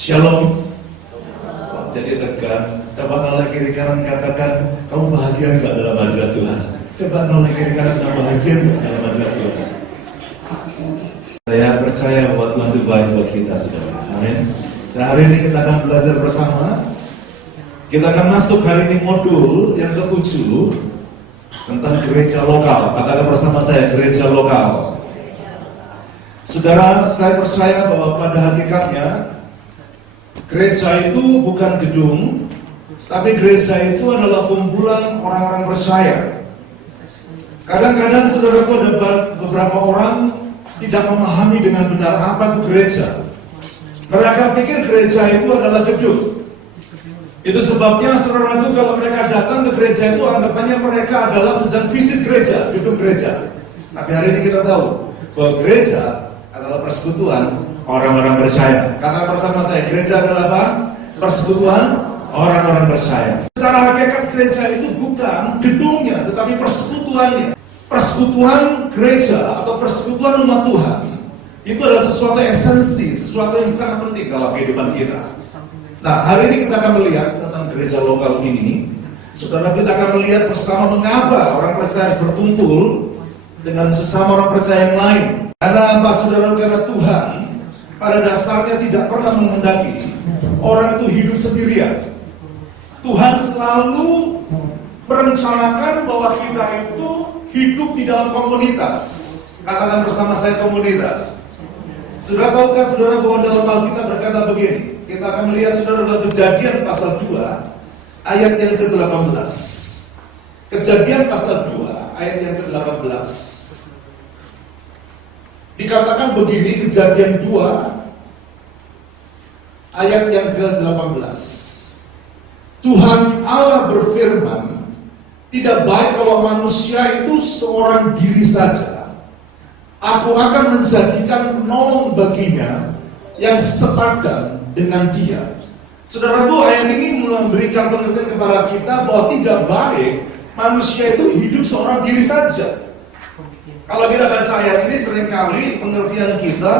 Shalom. Jadi tegang. Coba noleh kiri kanan katakan, kamu bahagia nggak dalam hadirat Tuhan? Coba noleh kiri kanan, kamu bahagia nggak dalam hadirat Tuhan? Saya percaya bahwa Tuhan itu baik buat kita, saudara. Amin. Dan hari ini kita akan belajar bersama. Kita akan masuk hari ini modul yang ke-7 tentang gereja lokal. Katakan bersama saya, gereja lokal. Saudara, saya percaya bahwa pada hakikatnya gereja itu bukan gedung, tapi gereja itu adalah kumpulan orang-orang percaya. Kadang-kadang saudaraku ada beberapa orang tidak memahami dengan benar apa itu gereja. Mereka pikir gereja itu adalah gedung. Itu sebabnya saudaraku kalau mereka datang ke gereja itu anggapannya mereka adalah sedang visit gereja, gedung gereja. Tapi hari ini kita tahu bahwa gereja adalah persekutuan orang-orang percaya. Kata bersama saya, gereja adalah apa? Persekutuan orang-orang percaya. Secara hakikat gereja itu bukan gedungnya, tetapi persekutuannya. Persekutuan gereja atau persekutuan umat Tuhan itu adalah sesuatu esensi, sesuatu yang sangat penting dalam kehidupan kita. Nah, hari ini kita akan melihat tentang gereja lokal ini. Saudara, kita akan melihat bersama mengapa orang percaya berkumpul dengan sesama orang percaya yang lain. Karena apa, saudara? Karena Tuhan pada dasarnya tidak pernah menghendaki orang itu hidup sendirian. Tuhan selalu merencanakan bahwa kita itu hidup di dalam komunitas. Katakan bersama saya, komunitas. Saudara, tahukah saudara bahwa dalam Alkitab berkata begini? Kita akan melihat saudara dalam Kejadian pasal 2 ayat yang ke-18. Kejadian pasal 2 ayat yang ke-18. Dikatakan begini, Kejadian 2 ayat yang ke-18. Tuhan Allah berfirman, tidak baik kalau manusia itu seorang diri saja. Aku akan menjadikan penolong baginya yang sepadan dengan dia. Saudaraku, ayat ini memberikan pengertian kepada kita bahwa tidak baik manusia itu hidup seorang diri saja. Kalau kita baca ayat ini, seringkali pengertian kita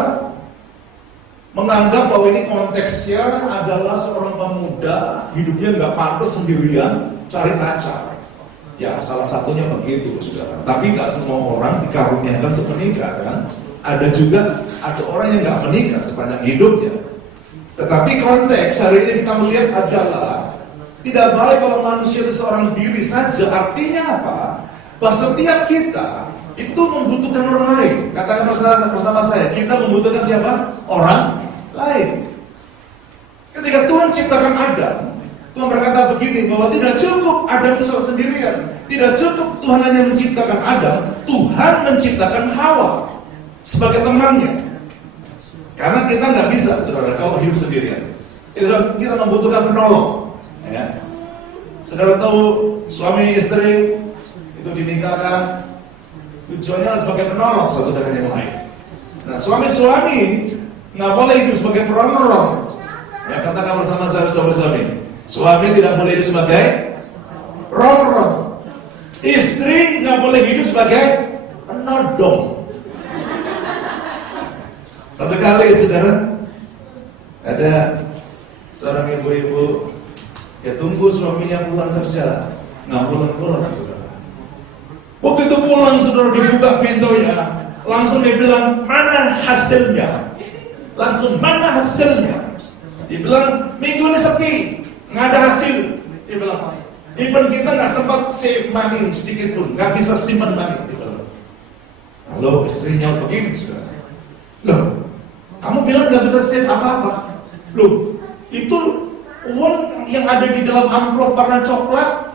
menganggap bahwa ini konteksnya adalah seorang pemuda hidupnya nggak pantas sendirian cari pacar. Ya, salah satunya begitu, saudara. Tapi nggak semua orang dikaruniakan untuk menikah, kan? Ada orang yang nggak menikah sepanjang hidupnya. Tetapi konteks hari ini kita melihat adalah tidak baik kalau manusia itu seorang diri saja. Artinya apa? Bahwa setiap kita itu membutuhkan orang lain. Katakan bersama saya, kita membutuhkan siapa? Orang lain. Ketika Tuhan ciptakan Adam, Tuhan berkata begini, bahwa tidak cukup Adam itu sendirian. Tidak cukup Tuhan hanya menciptakan Adam, Tuhan menciptakan Hawa sebagai temannya. Karena kita nggak bisa, saudara, kalau hidup sendirian. Kita membutuhkan penolong. Ya. Saudara tahu, suami istri itu dinikahkan tujuannya sebagai penolong satu dengan yang lain. Nah, suami-suami nggak boleh hidup sebagai penolong. Ya, katakan bersama saya, suami-suami. Suami tidak boleh hidup sebagai penolong. Istri nggak boleh hidup sebagai penodong. Satu kali, saudara, ada seorang ibu-ibu, ya tunggu suaminya pulang kerja, nggak pulang-pulang, saudara. Begitu pulang, saudara, dibuka pintunya, langsung dia bilang, mana hasilnya? Langsung, mana hasilnya? Dia bilang, minggu ini sepi, nggak ada hasil. Dia bilang, even kita nggak sempat save money sedikit pun, nggak bisa simpan money. Dia bilang. Lalu istrinya begini, saudara. Loh, kamu bilang nggak bisa save apa-apa. Loh, itu uang yang ada di dalam amplop warna coklat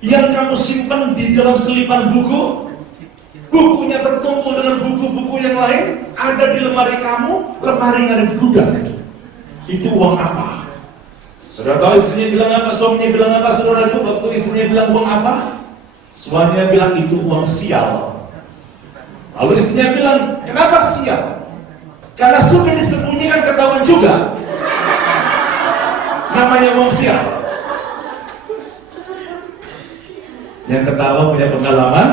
yang kamu simpan di dalam selipan buku, bukunya tertumpuk dengan buku-buku yang lain, ada di lemari kamu, lemari yang ada di gudang. Itu uang apa? Saudara tahu istrinya bilang apa? Suaminya bilang apa? Saudara itu waktu istrinya bilang uang apa? Suaminya bilang itu uang sial. Lalu istrinya bilang, kenapa sial? Karena sudah disembunyikan ketahuan juga. Namanya uang sial. Yang ketawa punya pengalaman,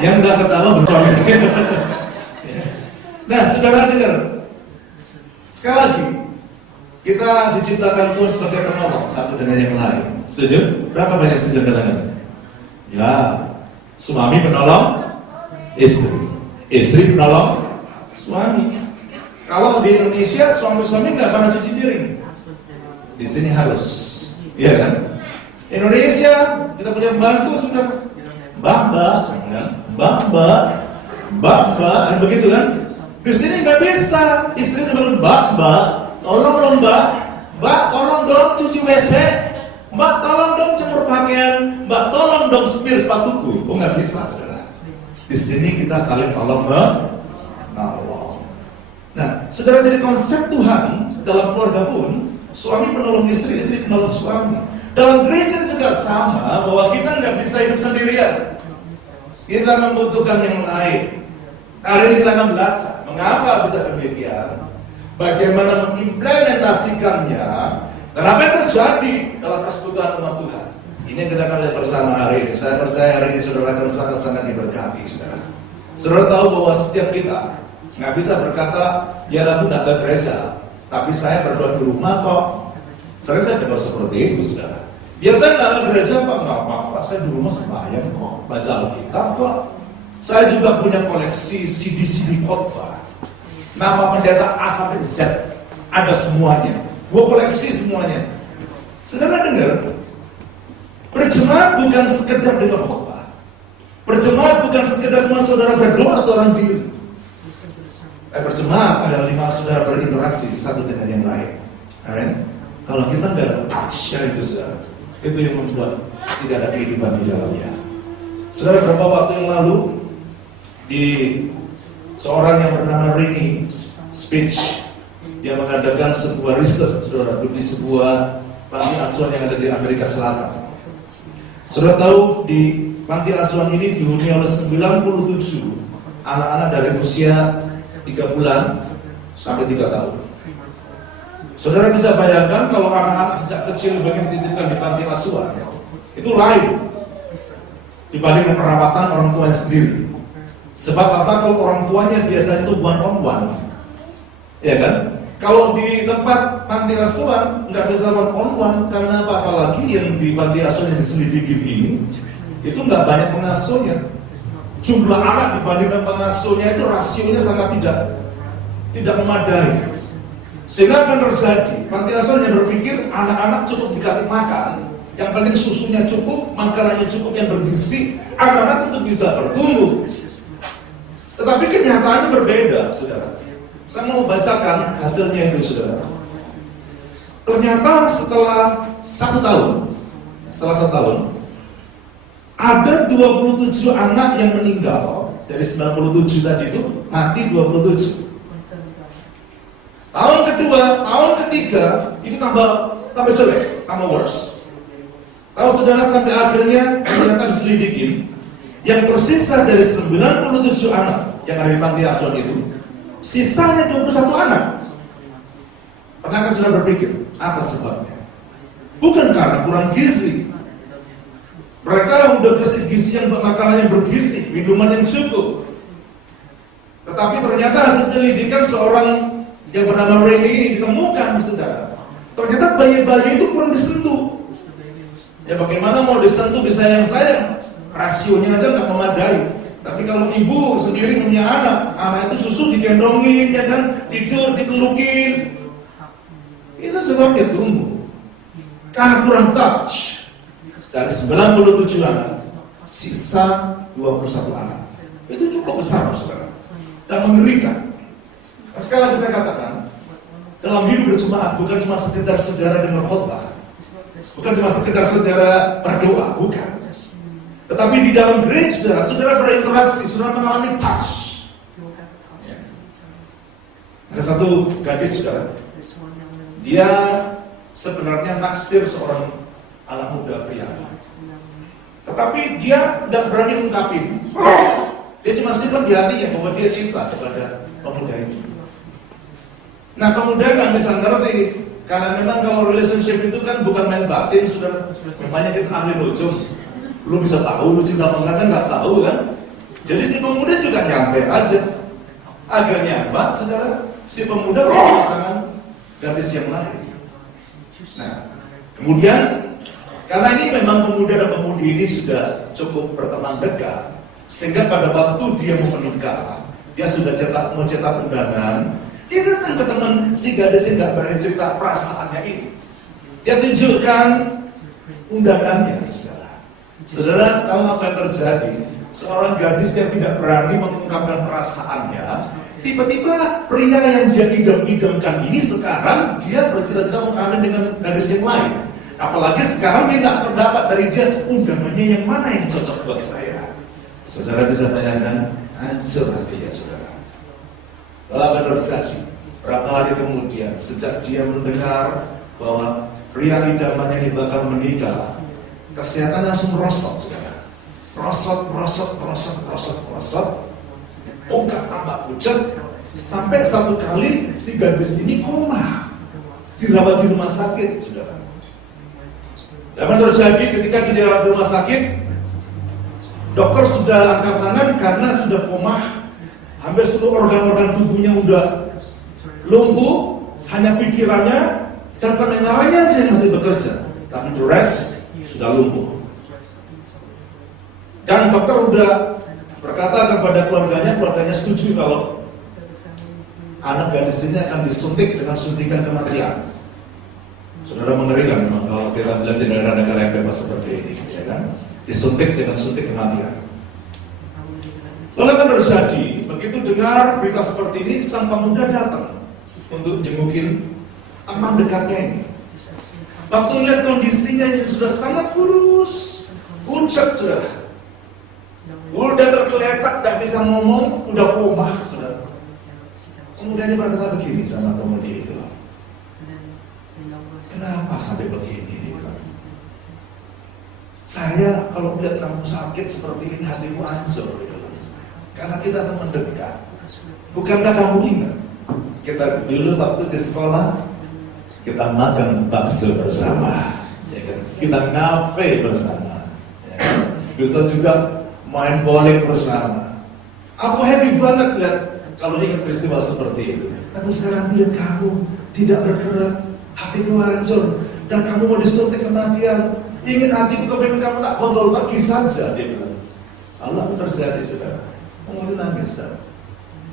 yang nggak ketawa bersuami. Nah, saudara dengar, Sekali lagi, kita diciptakan Tuhan sebagai penolong satu dengan yang lain. Setuju? Berapa banyak setuju katakan? Ya, suami penolong istri, istri penolong suami. Kalau di Indonesia suami-suami nggak pernah cuci piring, di sini harus, iya kan? Indonesia kita punya pembantu sudah, mbak, begitu kan? Di sini nggak bisa, istri udah mbak, tolong dong mbak, tolong dong cuci WC, mbak tolong dong jemur pakaian, mbak tolong dong semir sepatuku. Oh nggak bisa saudara. Di sini kita saling tolong menolong. Nah, saudara, jadi konsep Tuhan dalam keluarga pun suami penolong istri, istri penolong suami. Dalam gereja juga sama, bahwa kita nggak bisa hidup sendirian. Kita membutuhkan yang lain. Hari ini kita akan belajar mengapa bisa demikian, bagaimana mengimplementasikannya, dan apa yang terjadi dalam persekutuan umat Tuhan. Ini yang kita akan lihat bersama hari ini. Saya percaya hari ini saudara akan sangat-sangat diberkati, saudara. Saudara tahu bahwa setiap kita nggak bisa berkata, ya aku tidak ke gereja, tapi saya berdoa di rumah kok. Saya dengar seperti itu, saudara. Ya saya nggak ke gereja Pak, nggak apa-apa, saya di rumah sembahyang kok, baca Alkitab kok. Saya juga punya koleksi CD-CD khotbah. Nama pendeta A sampai Z, ada semuanya. Gua koleksi semuanya. Saudara dengar, berjemaat bukan sekedar dengar khotbah. Berjemaat bukan sekedar cuma saudara berdoa seorang diri. Berjemaat adalah lima saudara berinteraksi satu dengan yang lain. Amin. Kalau kita nggak ada touch-nya itu saudara, itu yang membuat tidak ada kehidupan di dalamnya. Saudara, beberapa waktu yang lalu di seorang yang bernama Rini Speech yang mengadakan sebuah riset, saudara, di sebuah panti asuhan yang ada di Amerika Selatan. Saudara tahu di panti asuhan ini dihuni oleh 97 anak-anak dari usia 3 bulan sampai 3 tahun. Saudara bisa bayangkan kalau anak-anak sejak kecil bagian dititipkan di panti asuhan, itu lain dibanding perawatan orang tuanya sendiri. Sebab apa? Kalau orang tuanya biasanya itu one on one, ya kan? Kalau di tempat panti asuhan nggak bisa one on one, karena apa? Apalagi yang di panti asuhan yang diselidiki ini, itu nggak banyak pengasuhnya. Jumlah anak dibanding pengasuhnya itu rasionya sangat tidak memadai. Sehingga apa yang terjadi? Panti asuhan yang berpikir anak-anak cukup dikasih makan, yang penting susunya cukup, makanannya cukup yang bergizi, anak-anak itu bisa bertumbuh. Tetapi kenyataannya berbeda, saudara. Saya mau bacakan hasilnya itu, saudara. Ternyata setelah 1 tahun, ada 27 anak yang meninggal. Dari 97 tadi itu, mati 27. Tahun kedua, tahun ketiga, itu tambah jelek, tambah worse. Tahu saudara, sampai akhirnya ternyata diselidikin, yang tersisa dari 97 anak yang ada di panti asuhan itu, sisanya 21 anak. Pernahkah saudara berpikir, apa sebabnya? Bukan karena kurang gizi. Mereka udah kasih gizi yang makanan yang bergizi, minuman yang cukup. Tetapi ternyata hasil penyelidikan seorang yang bernama Randy ini ditemukan, saudara. Ternyata bayi-bayi itu kurang disentuh. Ya bagaimana mau disentuh, disayang-sayang? Rasionya aja nggak memadai. Tapi kalau ibu sendiri punya anak itu susu digendongin, ya kan, tidur dipelukin. Itu sebabnya tumbuh. Karena kurang touch. Dari 97 anak, sisa 21 anak. Itu cukup besar, saudara. Dan mengerikan. Sekali lagi saya katakan, dalam hidup berjemaat bukan cuma sekedar saudara dengar khotbah, bukan cuma sekedar saudara berdoa, bukan. Tetapi di dalam gereja, saudara berinteraksi, saudara mengalami touch. Ya. Ada satu gadis, saudara. Dia sebenarnya naksir seorang anak muda pria. Tetapi dia nggak berani ungkapin. Dia cuma simpan di hatinya bahwa dia cinta kepada pemuda itu. Nah, pemuda nggak bisa ngerti, karena memang kalau relationship itu kan bukan main batin, saudara. Memangnya kita ahli nujum. Lu bisa tahu lu cinta apa enggak, kan nggak tahu kan? Jadi si pemuda juga nyampe aja. Akhirnya apa, saudara? Si pemuda punya pasangan gadis yang lain. Nah, kemudian karena ini memang pemuda dan pemudi ini sudah cukup berteman dekat, sehingga pada waktu dia mau menikah, dia sudah mau cetak undangan, dia datang ke teman si gadis yang tidak berani cerita perasaannya ini. Dia tunjukkan undangannya, saudara. Saudara tahu apa yang terjadi? Seorang gadis yang tidak berani mengungkapkan perasaannya, tiba-tiba pria yang dia idam-idamkan ini sekarang dia bercita-cita mau kawin dengan gadis yang lain. Apalagi sekarang dia tidak pendapat dari dia, undangannya yang mana yang cocok buat saya. Saudara bisa bayangkan, hancur hatinya saudara. Lalu apa terjadi? Berapa hari kemudian, sejak dia mendengar bahwa pria idamannya ini bakal menikah, kesehatannya langsung merosot, saudara. Merosot. Muka tambah pucat, sampai satu kali si gadis ini koma, dirawat di rumah sakit, saudara. Dan terjadi ketika di dalam rumah sakit, dokter sudah angkat tangan karena sudah koma, hampir seluruh organ-organ tubuhnya udah lumpuh, hanya pikirannya dan pendengarannya aja yang masih bekerja, tapi the rest sudah lumpuh. Dan dokter udah berkata kepada keluarganya setuju kalau anak gadis ini akan disuntik dengan suntikan kematian. Saudara mengerikan memang kalau kita bilang di negara-negara yang bebas seperti ini, ya kan? Disuntik dengan suntik kematian. Lalu apa terjadi? Begitu dengar berita seperti ini, sang pemuda datang untuk jengukin teman dekatnya ini. Waktu lihat kondisinya yang sudah sangat kurus, pucat saudara. Udah tergeletak, tidak bisa ngomong, udah koma saudara. Kemudian dia berkata begini sama pemudi itu, kenapa sampai begini? Dia bilang, saya kalau lihat kamu sakit seperti ini hatiku hancur. Karena kita teman dekat. Bukankah kamu ingat? Kita dulu waktu di sekolah, kita makan bakso bersama, ya kan? Kita ngafe bersama, ya kan? Kita juga main bowling bersama. Aku happy banget lihat kalau ingat peristiwa seperti itu. Tapi sekarang lihat kamu tidak bergerak, hatimu hancur, dan kamu mau disuntik kematian. Ingin hatiku kepengen kamu tak kontrol lagi saja, dia bilang. Allah terjadi saudara. Kemudian nangis saudara.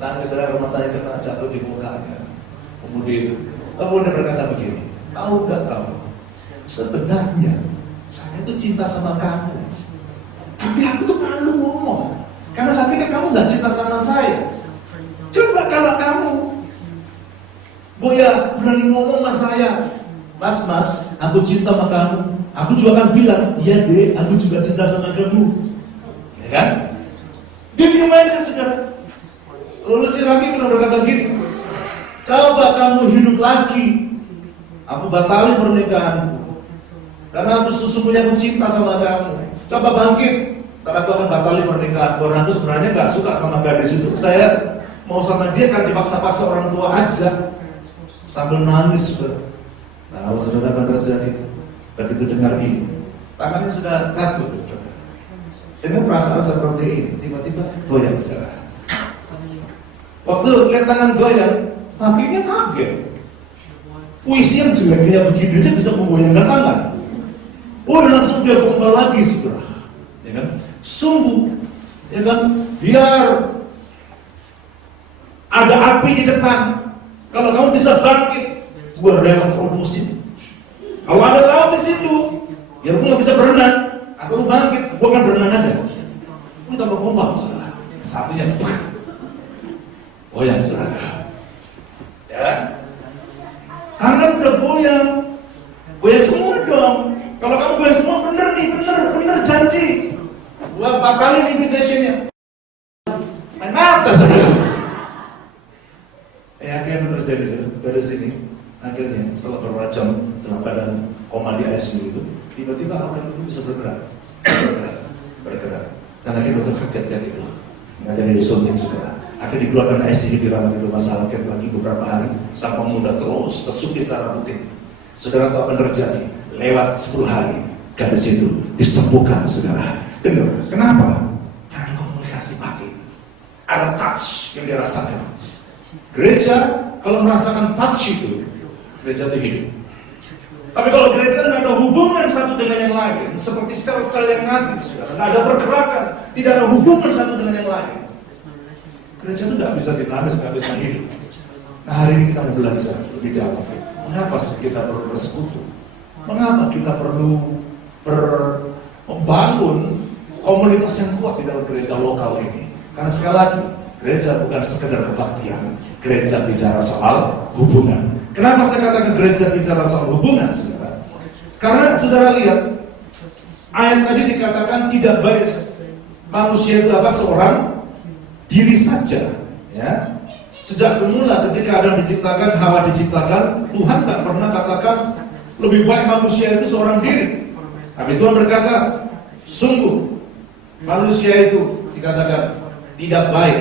Nangis saya rumah tanya kena jatuh di mukanya. Kemudian itu, kemudian berkata begini, tahu gak kamu? Sebenarnya saya itu cinta sama kamu. Tapi aku tuh perlu ngomong, karena saya pikir kamu gak cinta sama saya. Coba kalau kamu Boya berani ngomong sama saya, Mas, aku cinta sama kamu. Aku juga akan bilang, iya deh, aku juga cinta sama kamu. Ya kan? Dia diam aja sekarang. Lalu si laki pernah berkata gini, coba kamu hidup lagi, aku batalin pernikahanku, karena aku sesungguhnya aku cinta sama kamu. Coba bangkit, karena aku akan batalin pernikahan. Karena aku sebenarnya gak suka sama gadis itu. Saya mau sama dia karena dipaksa-paksa orang tua aja. Sambil nangis sudah. Nah, saudara apa terjadi? Begitu dengar ini, tangannya sudah kaku, saudara. Dengan perasaan seperti ini, tiba-tiba goyang saudara. Waktu lihat tangan goyang, hakinya kaget. Puisi yang jelek kayak begini aja bisa menggoyangkan tangan. Oh, langsung dia gombal lagi, saudara. Ya kan? Sungguh, ya kan? Biar ada api di depan. Kalau kamu bisa bangkit, gue rela terobosin. Kalau ada laut di situ, biar gue nggak bisa berenang, asal lu bangkit, gue akan berenang aja. Gue tambah gombal, saudara. Satunya, goyang, saudara. Ya, tangan udah goyang semua dong. Kalau kamu goyang semua, bener nih, bener janji. Gue batalin invitationnya. Main mata, saudara. Akhirnya terjadi dari sini. Akhirnya setelah beberapa jam dalam keadaan koma di ICU itu, tiba-tiba orang itu bisa bergerak. Dan akhirnya dokter kaget dari itu. Ngajari disuntik saudara. Akhirnya dikeluarkan ICU, dirawat di rumah sakit lagi beberapa hari. Sang pemuda terus kesuntik secara rutin. Saudara tahu apa yang terjadi? Lewat 10 hari, gadis itu disembuhkan saudara. Dengar, kenapa? Karena ada komunikasi batin. Ada touch yang dirasakan. Gereja kalau merasakan touch itu, gereja itu hidup. Tapi kalau gereja tidak ada hubungan satu dengan yang lain, seperti sel-sel yang mati, tidak ada pergerakan, tidak ada hubungan satu dengan yang lain, gereja itu tidak bisa dinamis, tidak bisa hidup. Nah, hari ini kita mau belajar lebih dalam. Mengapa sih kita perlu bersekutu? Mengapa kita perlu membangun komunitas yang kuat di dalam gereja lokal ini? Karena sekali lagi, gereja bukan sekedar kebaktian, gereja bicara soal hubungan. Kenapa saya katakan gereja bicara soal hubungan, saudara? Karena saudara lihat, ayat tadi dikatakan tidak baik manusia itu apa? Seorang diri saja, ya. Sejak semula ketika Adam diciptakan, Hawa diciptakan, Tuhan tak pernah katakan lebih baik manusia itu seorang diri. Tapi Tuhan berkata, sungguh manusia itu dikatakan tidak baik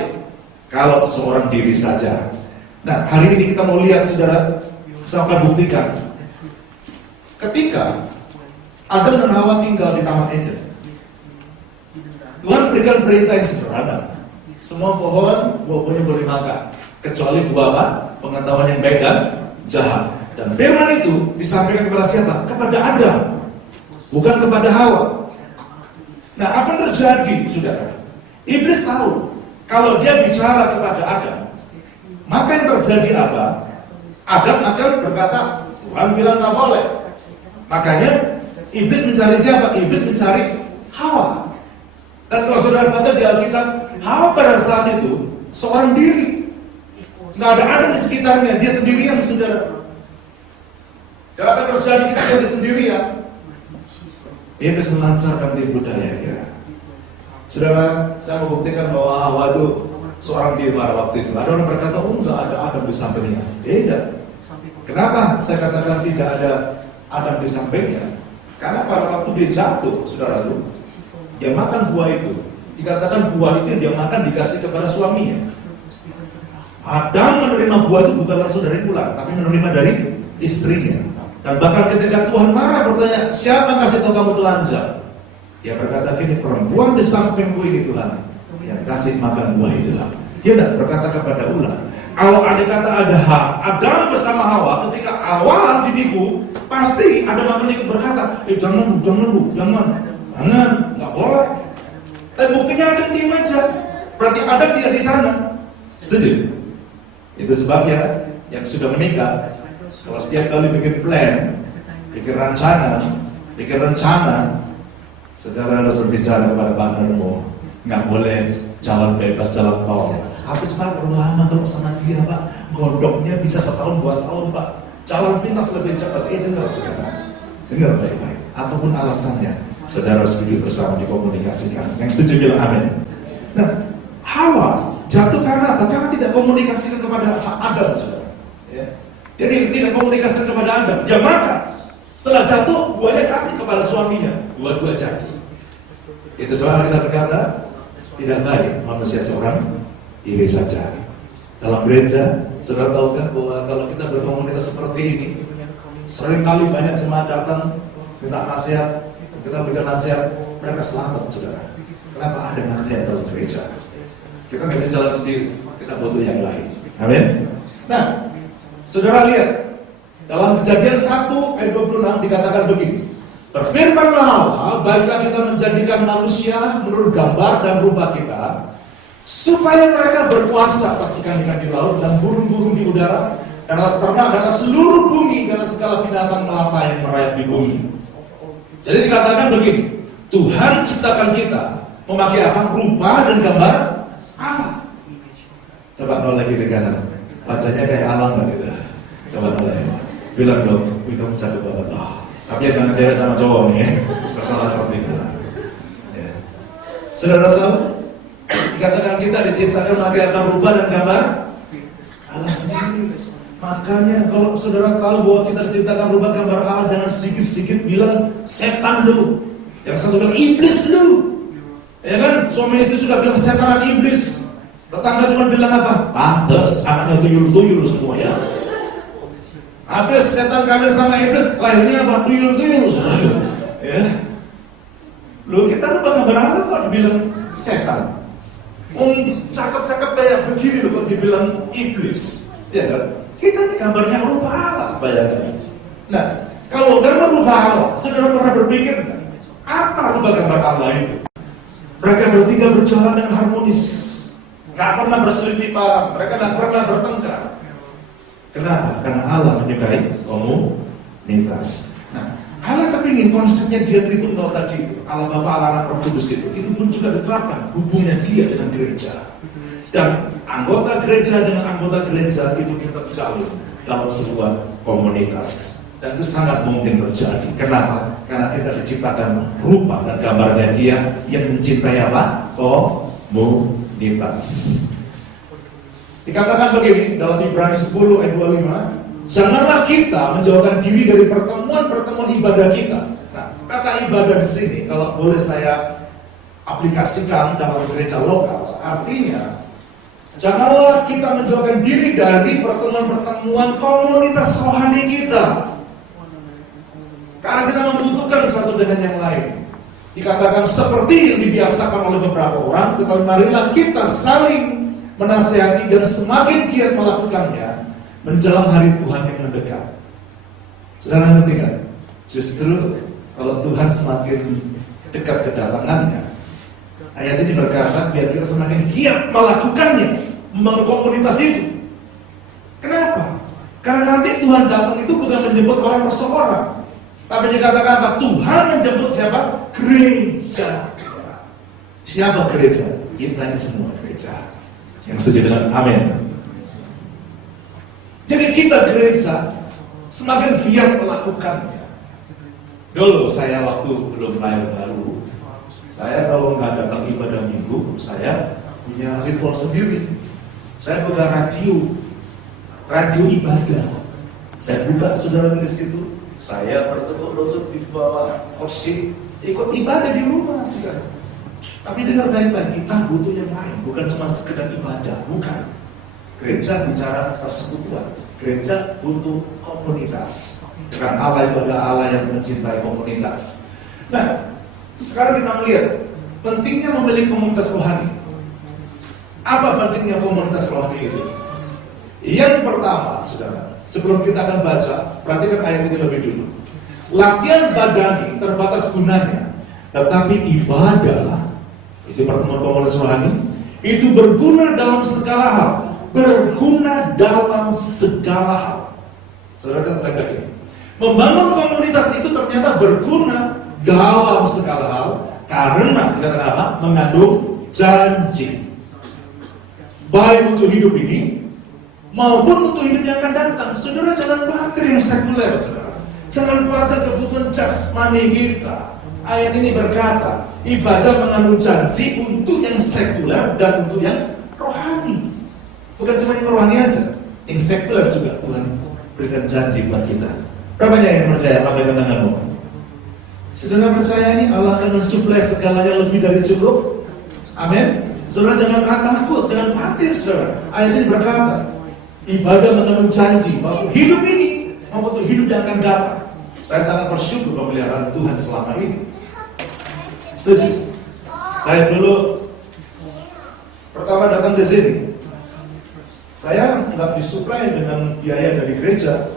kalau seorang diri saja. Nah, hari ini kita mau lihat, saudara, saya akan buktikan. Ketika Adam dan Hawa tinggal di Taman Eden, Tuhan berikan perintah yang sederhana. Semua pohon, buah-buahnya boleh makan, kecuali buah apa? Pengetahuan yang baik dan jahat. Dan firman itu disampaikan kepada siapa? Kepada Adam, bukan kepada Hawa. Nah, apa yang terjadi, saudara? Iblis tahu kalau dia bicara kepada Adam, maka yang terjadi apa? Adam akan berkata, Tuhan bilang nggak boleh. Makanya iblis mencari siapa? Iblis mencari Hawa. Dan kalau saudara baca di Alkitab, Hawa pada saat itu seorang diri, nggak ada Adam di sekitarnya, dia sendirian, saudara. Dan apa yang terjadi ketika dia sendirian? Iblis melancarkan tipu daya. Saudara, saya mau buktikan bahwa Hawa itu seorang diri pada waktu itu. Ada orang berkata, oh enggak ada Adam di sampingnya. Tidak. Kenapa saya katakan tidak ada Adam di sampingnya? Karena pada waktu dia jatuh, saudara, dia makan buah itu. Dikatakan buah itu dia makan dikasih kepada suaminya. Adam menerima buah itu bukan langsung dari ular, tapi menerima dari istrinya. Dan bahkan ketika Tuhan marah bertanya, siapa yang kasih tahu kamu telanjang? Dia berkata gini, perempuan di sampingku ini Tuhan yang kasih makan buah itu. Dia tidak berkata kepada ular. Kalau ada kata ada hak, Adam bersama Hawa ketika awal ditipu, pasti ada makan ikut berkata, jangan, nggak boleh. Dan buktinya Adam diam aja. Berarti Adam tidak di sana. Setuju? Itu sebabnya yang sudah menikah, kalau setiap kali bikin plan, bikin rencana, saudara harus berbicara kepada partnermu, nggak boleh jalan bebas, jalan tol. Habis Pak, terlalu lama terus sama dia Pak, godoknya bisa setahun 2 tahun Pak, jalan pintas lebih cepat. Ini terus saudara, dengar baik-baik. Apapun alasannya, saudara harus duduk bersama, dikomunikasikan. Yang setuju bilang amin. Nah, Hawa jatuh karena apa? Karena tidak komunikasikan kepada Adam, saudara. Ya. Jadi tidak komunikasikan kepada Adam, dia makan. Setelah jatuh, buahnya kasih kepada suaminya, dua-dua jatuh. Itu soal kita berkata, tidak baik manusia seorang diri saja. Dalam gereja, saudara tahukah bahwa kalau kita berkomunitas seperti ini, seringkali banyak jemaat datang minta nasihat, kita berikan nasihat, mereka selamat, saudara. Kenapa ada nasihat dalam gereja? Kita nggak bisa jalan sendiri, kita butuh yang lain. Amin. Nah, saudara lihat dalam Kejadian 1 ayat 26 dikatakan begini. Berfirmanlah Allah, baiklah kita menjadikan manusia menurut gambar dan rupa kita, supaya mereka berkuasa atas ikan-ikan di laut dan burung-burung di udara, dan atas ternak, dan atas seluruh bumi, dan segala binatang melata yang merayap di bumi. Jadi dikatakan begini, Tuhan ciptakan kita memakai apa? Rupa dan gambar Allah. Coba nol lagi di kanan, bacanya kayak alam kan itu. Coba nol lagi, bilang dong, kamu cakep banget. Tapi ya jangan cewek sama cowok nih ya, kesalahan seperti itu. Ya. Saudara tahu, dikatakan kita diciptakan pakai apa? Rupa dan gambar Allah sendiri. Makanya kalau saudara tahu bahwa kita diciptakan rupa gambar Allah, jangan sedikit-sedikit bilang setan lu. Yang satu bilang iblis lu. Ya kan? Suami istri sudah bilang setan dan iblis. Tetangga cuma bilang apa? Pantes, anaknya tuyul-tuyul semua ya. Habis setan kawin sama iblis, lahirnya apa? Tuyul-tuyul. Ya. Lu kita lupa gambar Allah kok dibilang setan. Cakep-cakep kayak begini loh kok dibilang iblis. Ya kan? Kita ini gambarnya rupa Allah. bayangkan. Nah, kalau gambar rubah Allah, saudara pernah berpikir apa rubah gambar Allah itu? Mereka bertiga berjalan dengan harmonis, nggak pernah berselisih paham, mereka nggak pernah bertengkar. Kenapa? Karena Allah menyukai komunitas. Nah, Allah kepingin konsepnya dia Tritunggal tadi itu, Allah Bapa, Allah Anak, Roh Kudus itu pun juga diterapkan hubungannya dia dengan gereja. Dan anggota gereja dengan anggota gereja itu terjalin dalam sebuah komunitas. Dan itu sangat mungkin terjadi. Kenapa? Karena kita diciptakan rupa dan gambarnya dia yang mencintai apa? Komunitas. Dikatakan begini dalam Ibrani 10 ayat 25, janganlah kita menjauhkan diri dari pertemuan-pertemuan ibadah kita. Nah, kata ibadah di sini kalau boleh saya aplikasikan dalam gereja lokal, artinya janganlah kita menjauhkan diri dari pertemuan-pertemuan komunitas rohani kita. Karena kita membutuhkan satu dengan yang lain. Dikatakan seperti yang dibiasakan oleh beberapa orang, tetapi marilah kita saling menasihati dan semakin giat melakukannya menjelang hari Tuhan yang mendekat. Saudara ngerti kan? Justru kalau Tuhan semakin dekat kedatangannya, ayat ini berkata biar kita semakin giat melakukannya, membangun komunitas itu. Kenapa? Karena nanti Tuhan datang itu bukan menjemput orang perseorang, tapi dikatakan apa? Tuhan menjemput siapa? Gereja. Siapa gereja? Kita ini semua gereja. Yang setuju dengan amin. Jadi kita gereja semakin giat melakukannya. Dulu saya waktu belum lahir baru, saya kalau nggak datang ibadah minggu, saya punya ritual sendiri. Saya buka radio ibadah. Saya buka saudara di situ. Saya bertekuk lutut di bawah kursi, ikut ibadah di rumah, saudara. Tapi dengar baik-baik, kita butuh yang lain, bukan cuma sekedar ibadah, bukan. Gereja bicara persekutuan, gereja butuh komunitas. Dengan Allah itu adalah Allah yang mencintai komunitas. Nah, sekarang kita melihat pentingnya memiliki komunitas rohani. Apa pentingnya komunitas rohani itu? Yang pertama, saudara, sebelum kita akan baca, perhatikan ayat ini lebih dulu. Latihan badani terbatas gunanya, tetapi ibadah, itu pertemuan komunitas rohani, itu berguna dalam segala hal. Berguna dalam segala hal. Saudara catat baik-baik. Membangun komunitas itu ternyata berguna dalam segala hal karena dikatakan apa? Mengandung janji. Baik untuk hidup ini maupun untuk hidup yang akan datang. Saudara jangan khawatir yang sekuler, saudara. Jangan khawatir kebutuhan jasmani kita. Ayat ini berkata, ibadah mengandung janji untuk yang sekuler dan untuk yang rohani. Bukan cuma yang rohani aja, yang sekuler juga Tuhan berikan janji buat kita. Berapa banyak yang percaya? Lambaikan tanganmu. Saudara percaya ini Allah akan mensuplai segalanya lebih dari cukup? Amin. Saudara jangan takut, jangan khawatir, saudara. Ayat ini berkata, ibadah mengandung janji maupun hidup ini maupun hidup yang akan datang. Saya sangat bersyukur pemeliharaan Tuhan selama ini. Setuju? Saya dulu pertama datang di sini, saya nggak disuplai dengan biaya dari gereja.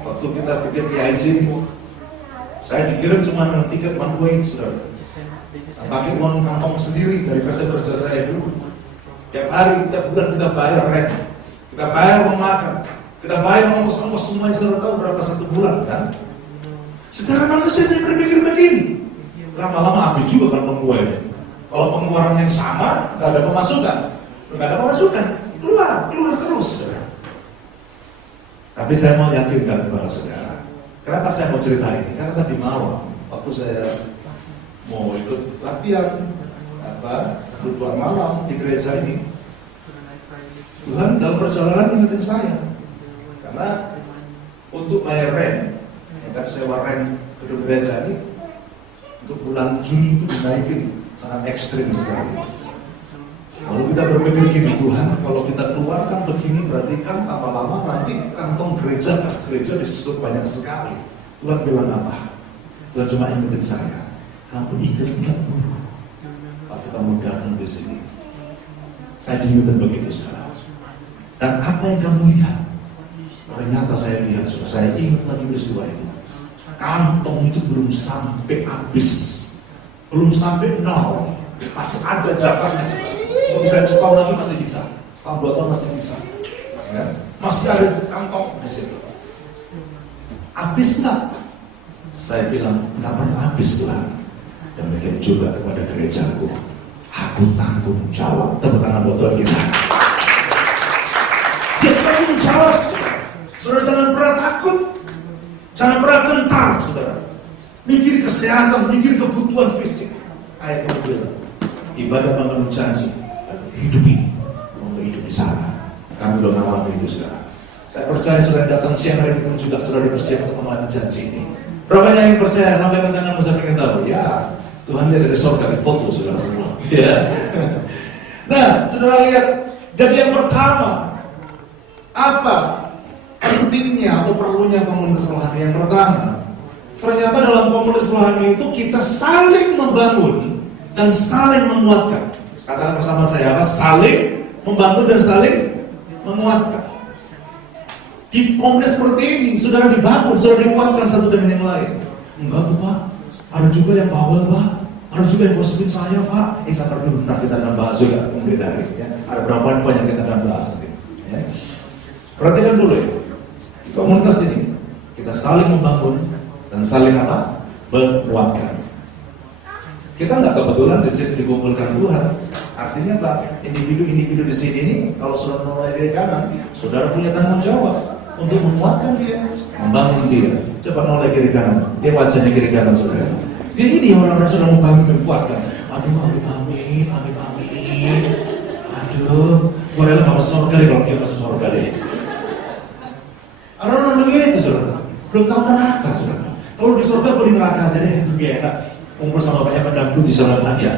Waktu kita bikin PIC, saya dikirim cuma dengan tiket one way, saudara. Pakai uang kantong sendiri dari kerja saya dulu. Tiap hari, tiap bulan kita bayar rent, kita bayar uang makan, kita bayar ongkos-ongkos semuanya, saudara tahu berapa satu bulan kan? Secara manusia saya berpikir begini, lama-lama habis juga kalau pengeluarannya. Kalau pengeluaran yang sama, nggak ada pemasukan, keluar terus, saudara. Tapi saya mau yakinkan kepada saudara. Kenapa saya mau cerita ini? Karena tadi malam, waktu saya mau ikut latihan ritual malam di gereja ini, Tuhan dalam perjalanan ingetin saya. Karena untuk bayar rent, dan sewa rent gedung gereja ini untuk bulan Juni itu dinaikin sangat ekstrim sekali. Lalu kita berpikir gini, Tuhan kalau kita keluarkan begini berarti kan lama-lama nanti kantong gereja, kas gereja disebut banyak sekali. Tuhan bilang apa? Tuhan cuma ingetin saya, kamu ingat dulu waktu kamu datang di sini. Saya diingetin begitu, saudara. Dan apa yang kamu lihat? Ternyata saya lihat, sudah saya ingat lagi peristiwa itu. Kantong itu belum sampai habis, belum sampai nol, masih ada jatahnya. Kalau saya setahun lagi masih bisa, setahun 2 tahun masih bisa, ya? Masih ada kantong di situ. Habis nggak? Saya bilang nggak pernah habis Tuhan. Dan demikian juga kepada gerejaku, aku tanggung jawab. Tepuk tangan buat Tuhan kita. Dia tanggung jawab, saudara jangan pernah takut, jangan pernah gentar, saudara. Mikir kesehatan, mikir kebutuhan fisik. Ayat bilang, ibadah mengenai janji, hidup ini, mau hidup di sana. Kami belum mengalami itu, saudara. Saya percaya saudara datang siang hari ini pun juga saudara bersiap untuk mengalami janji ini. Berapa yang percaya? Lambaikan tanganmu, saya ingin tahu. Ya, Tuhan dia dari surga, di foto saudara semua. Ya. Nah, saudara lihat, jadi yang pertama, apa pentingnya atau perlunya komunitas rohani? Yang pertama, ternyata dalam komunitas rohani itu kita saling membangun dan saling menguatkan. Katakan bersama saya apa? Saling membangun dan saling menguatkan. Di komunitas seperti ini, saudara dibangun, saudara dikuatkan satu dengan yang lain. Enggak tuh Pak, ada juga yang bawel Pak, ada juga yang gosipin saya Pak. Sabar dulu, bentar kita akan bahas juga dari ya. Ada berapa poin yang kita akan bahas nanti. Ya. Perhatikan dulu ya, di komunitas ini kita saling membangun dan saling apa? Menguatkan. Kita nggak kebetulan di sini dikumpulkan Tuhan. Artinya Pak, individu-individu di sini ini kalau sudah mulai dari kanan, saudara punya tanggung jawab untuk menguatkan dia, membangun dia. Coba noleh kiri kanan, dia wajahnya kiri kanan saudara. Dia ini orang-orang sudah membangun dan menguatkan. Aduh, amin, amin, amin, amin. Aduh, gue rela gak masuk surga deh kalau dia masuk surga deh. Orang-orang begitu saudara, belum tahu neraka saudara. Kalau di surga boleh neraka aja deh, lebih enak. Kumpul sama banyak pendangdut di surga aja.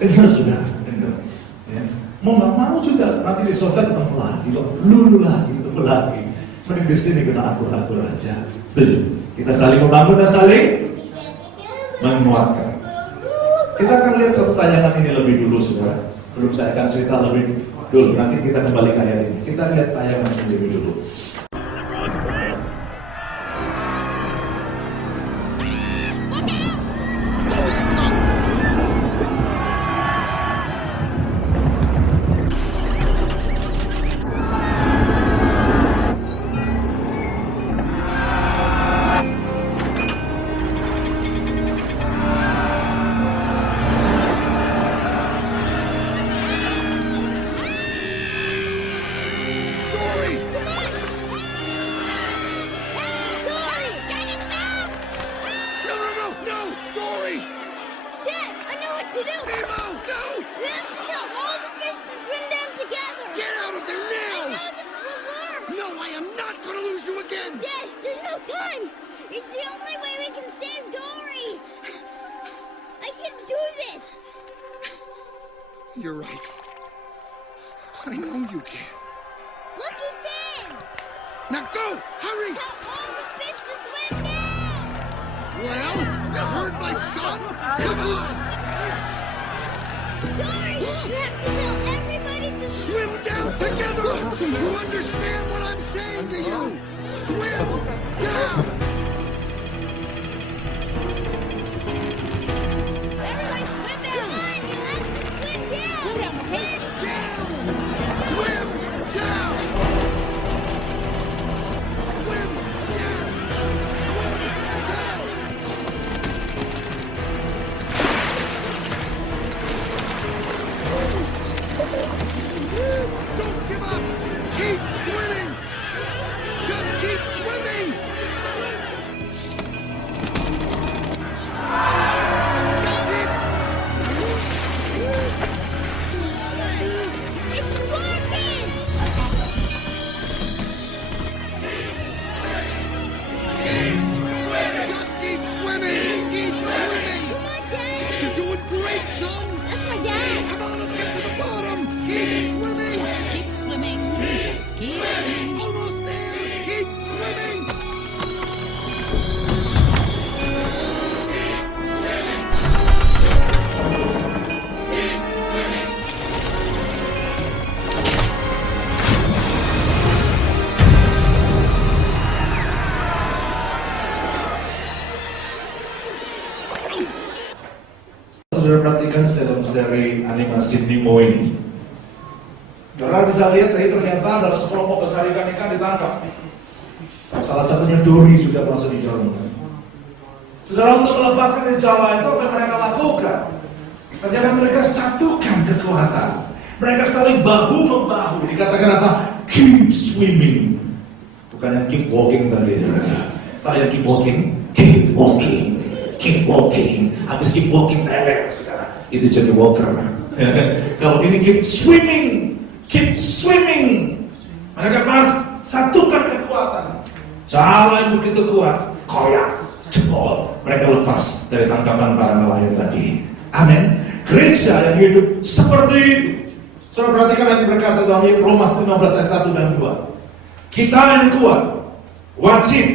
Enggak saudara, enggak. Ya. Mau nggak mau juga nanti di surga ketemu lagi, lulu lagi, ketemu lagi. Mending di sini kita akur-akur aja. Setuju? Kita saling membangun dan saling menguatkan. Kita akan lihat satu tayangan ini lebih dulu, saudara. Sebelum saya akan cerita lebih dulu, nanti kita kembali ke ayat ini. Kita lihat tayangan ini lebih dulu. You're right. I know you can. Lucky Finn! Now go! Hurry! Tell all the fish to swim down! Well, you heard my son? Come on! Dory, you have to tell everybody to Swim down together! You understand what I'm saying to you? Swim down! Everybody swim down! You have to swim down! Swim down, okay? Swim down! Swim down! Swim down! Don't give up! Keep swimming! Just keep swimming! saudara perhatikan dalam seri animasi Nemo ini, saudara bisa lihat tadi ternyata ada sekelompok besar ikan-ikan ditangkap. Salah satunya Dory juga masuk di dalam. Saudara, untuk melepaskan Jawa itu apa yang mereka lakukan? Ternyata mereka satukan kekuatan. Mereka saling bahu-membahu. Dikatakan apa? Keep swimming. Bukan yang keep walking tadi. Pak yang keep walking. Keep walking. Keep walking. Habis keep walking teler sekarang. Itu jadi walker. Kalau ini keep swimming. Keep swimming. Mereka bahas satukan kekuatan. Jawa yang begitu kuat. Koyak. Jebol. Mereka lepas dari tangkapan para nelayan tadi. Amin. Gereja yang hidup seperti itu. Saudara perhatikan nanti berkata dalam Roma 15 ayat 1 dan 2. Kita yang kuat wajib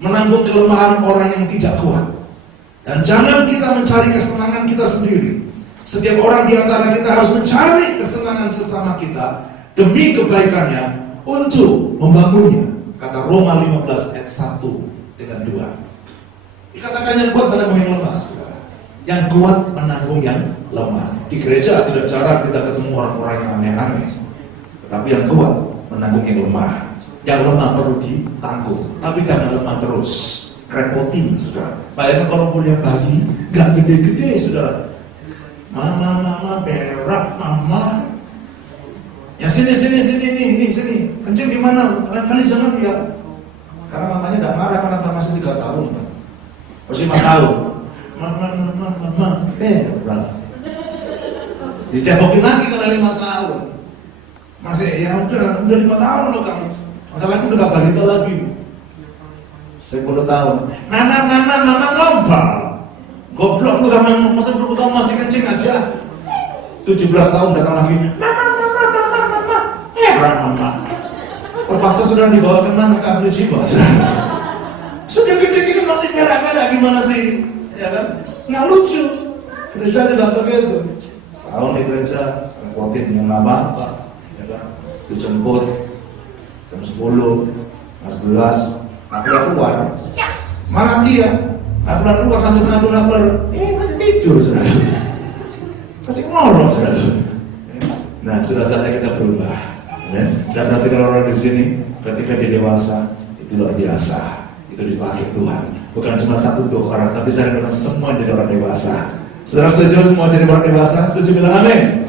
menanggung kelemahan orang yang tidak kuat. Dan jangan kita mencari kesenangan kita sendiri. Setiap orang di antara kita harus mencari kesenangan sesama kita demi kebaikannya untuk membangunnya. Kata Roma 15 ayat 1 dengan 2. Dikatakan yang kuat menanggung yang lemah, saudara. Yang kuat menanggung yang lemah. Di gereja tidak jarang kita ketemu orang-orang yang aneh-aneh. Tetapi yang kuat menanggung yang lemah. Yang lemah perlu ditanggung, tapi jangan lemah terus. Repotin, saudara. Bayangkan kalau punya bayi, gak gede-gede, saudara. Mama, berak, mama. Ya sini, kencing gimana? Kali jangan ya. Karena mamanya gak marah, karena masih 3 tahun. Masih 5 tahun. Mama, berak. Dicebokin lagi kalau 5 tahun. Masih, ya udah 5 tahun loh kamu. Masalah aku udah gak balita lagi. 10 tahun. Mama ngobrol. Goblok lu kamu masa kamu masih kencing aja. 17 tahun datang lagi. Mama. Berak mama. Terpaksa sudah dibawa kemana ke ahli jiwa. Sudah gede-gede masih merah-merah gimana sih? Ya kan? Nggak lucu. Gereja juga begitu. Setahun di gereja, repotin yang nggak apa-apa. Ya kan? Dijemput jam 10, jam 11, aku udah keluar. Mana dia? Aku udah keluar sampai setengah 12. Masih tidur, saudara. Masih ngorok, saudara. Nah, sudah saatnya kita berubah. Ya? Saya perhatikan orang di sini, ketika dia dewasa, itu luar biasa. Itu dipakai Tuhan, bukan cuma 1-2 orang, tapi saya dengan semua jadi orang dewasa. Saudara setuju semua jadi orang dewasa? Setuju bilang amin.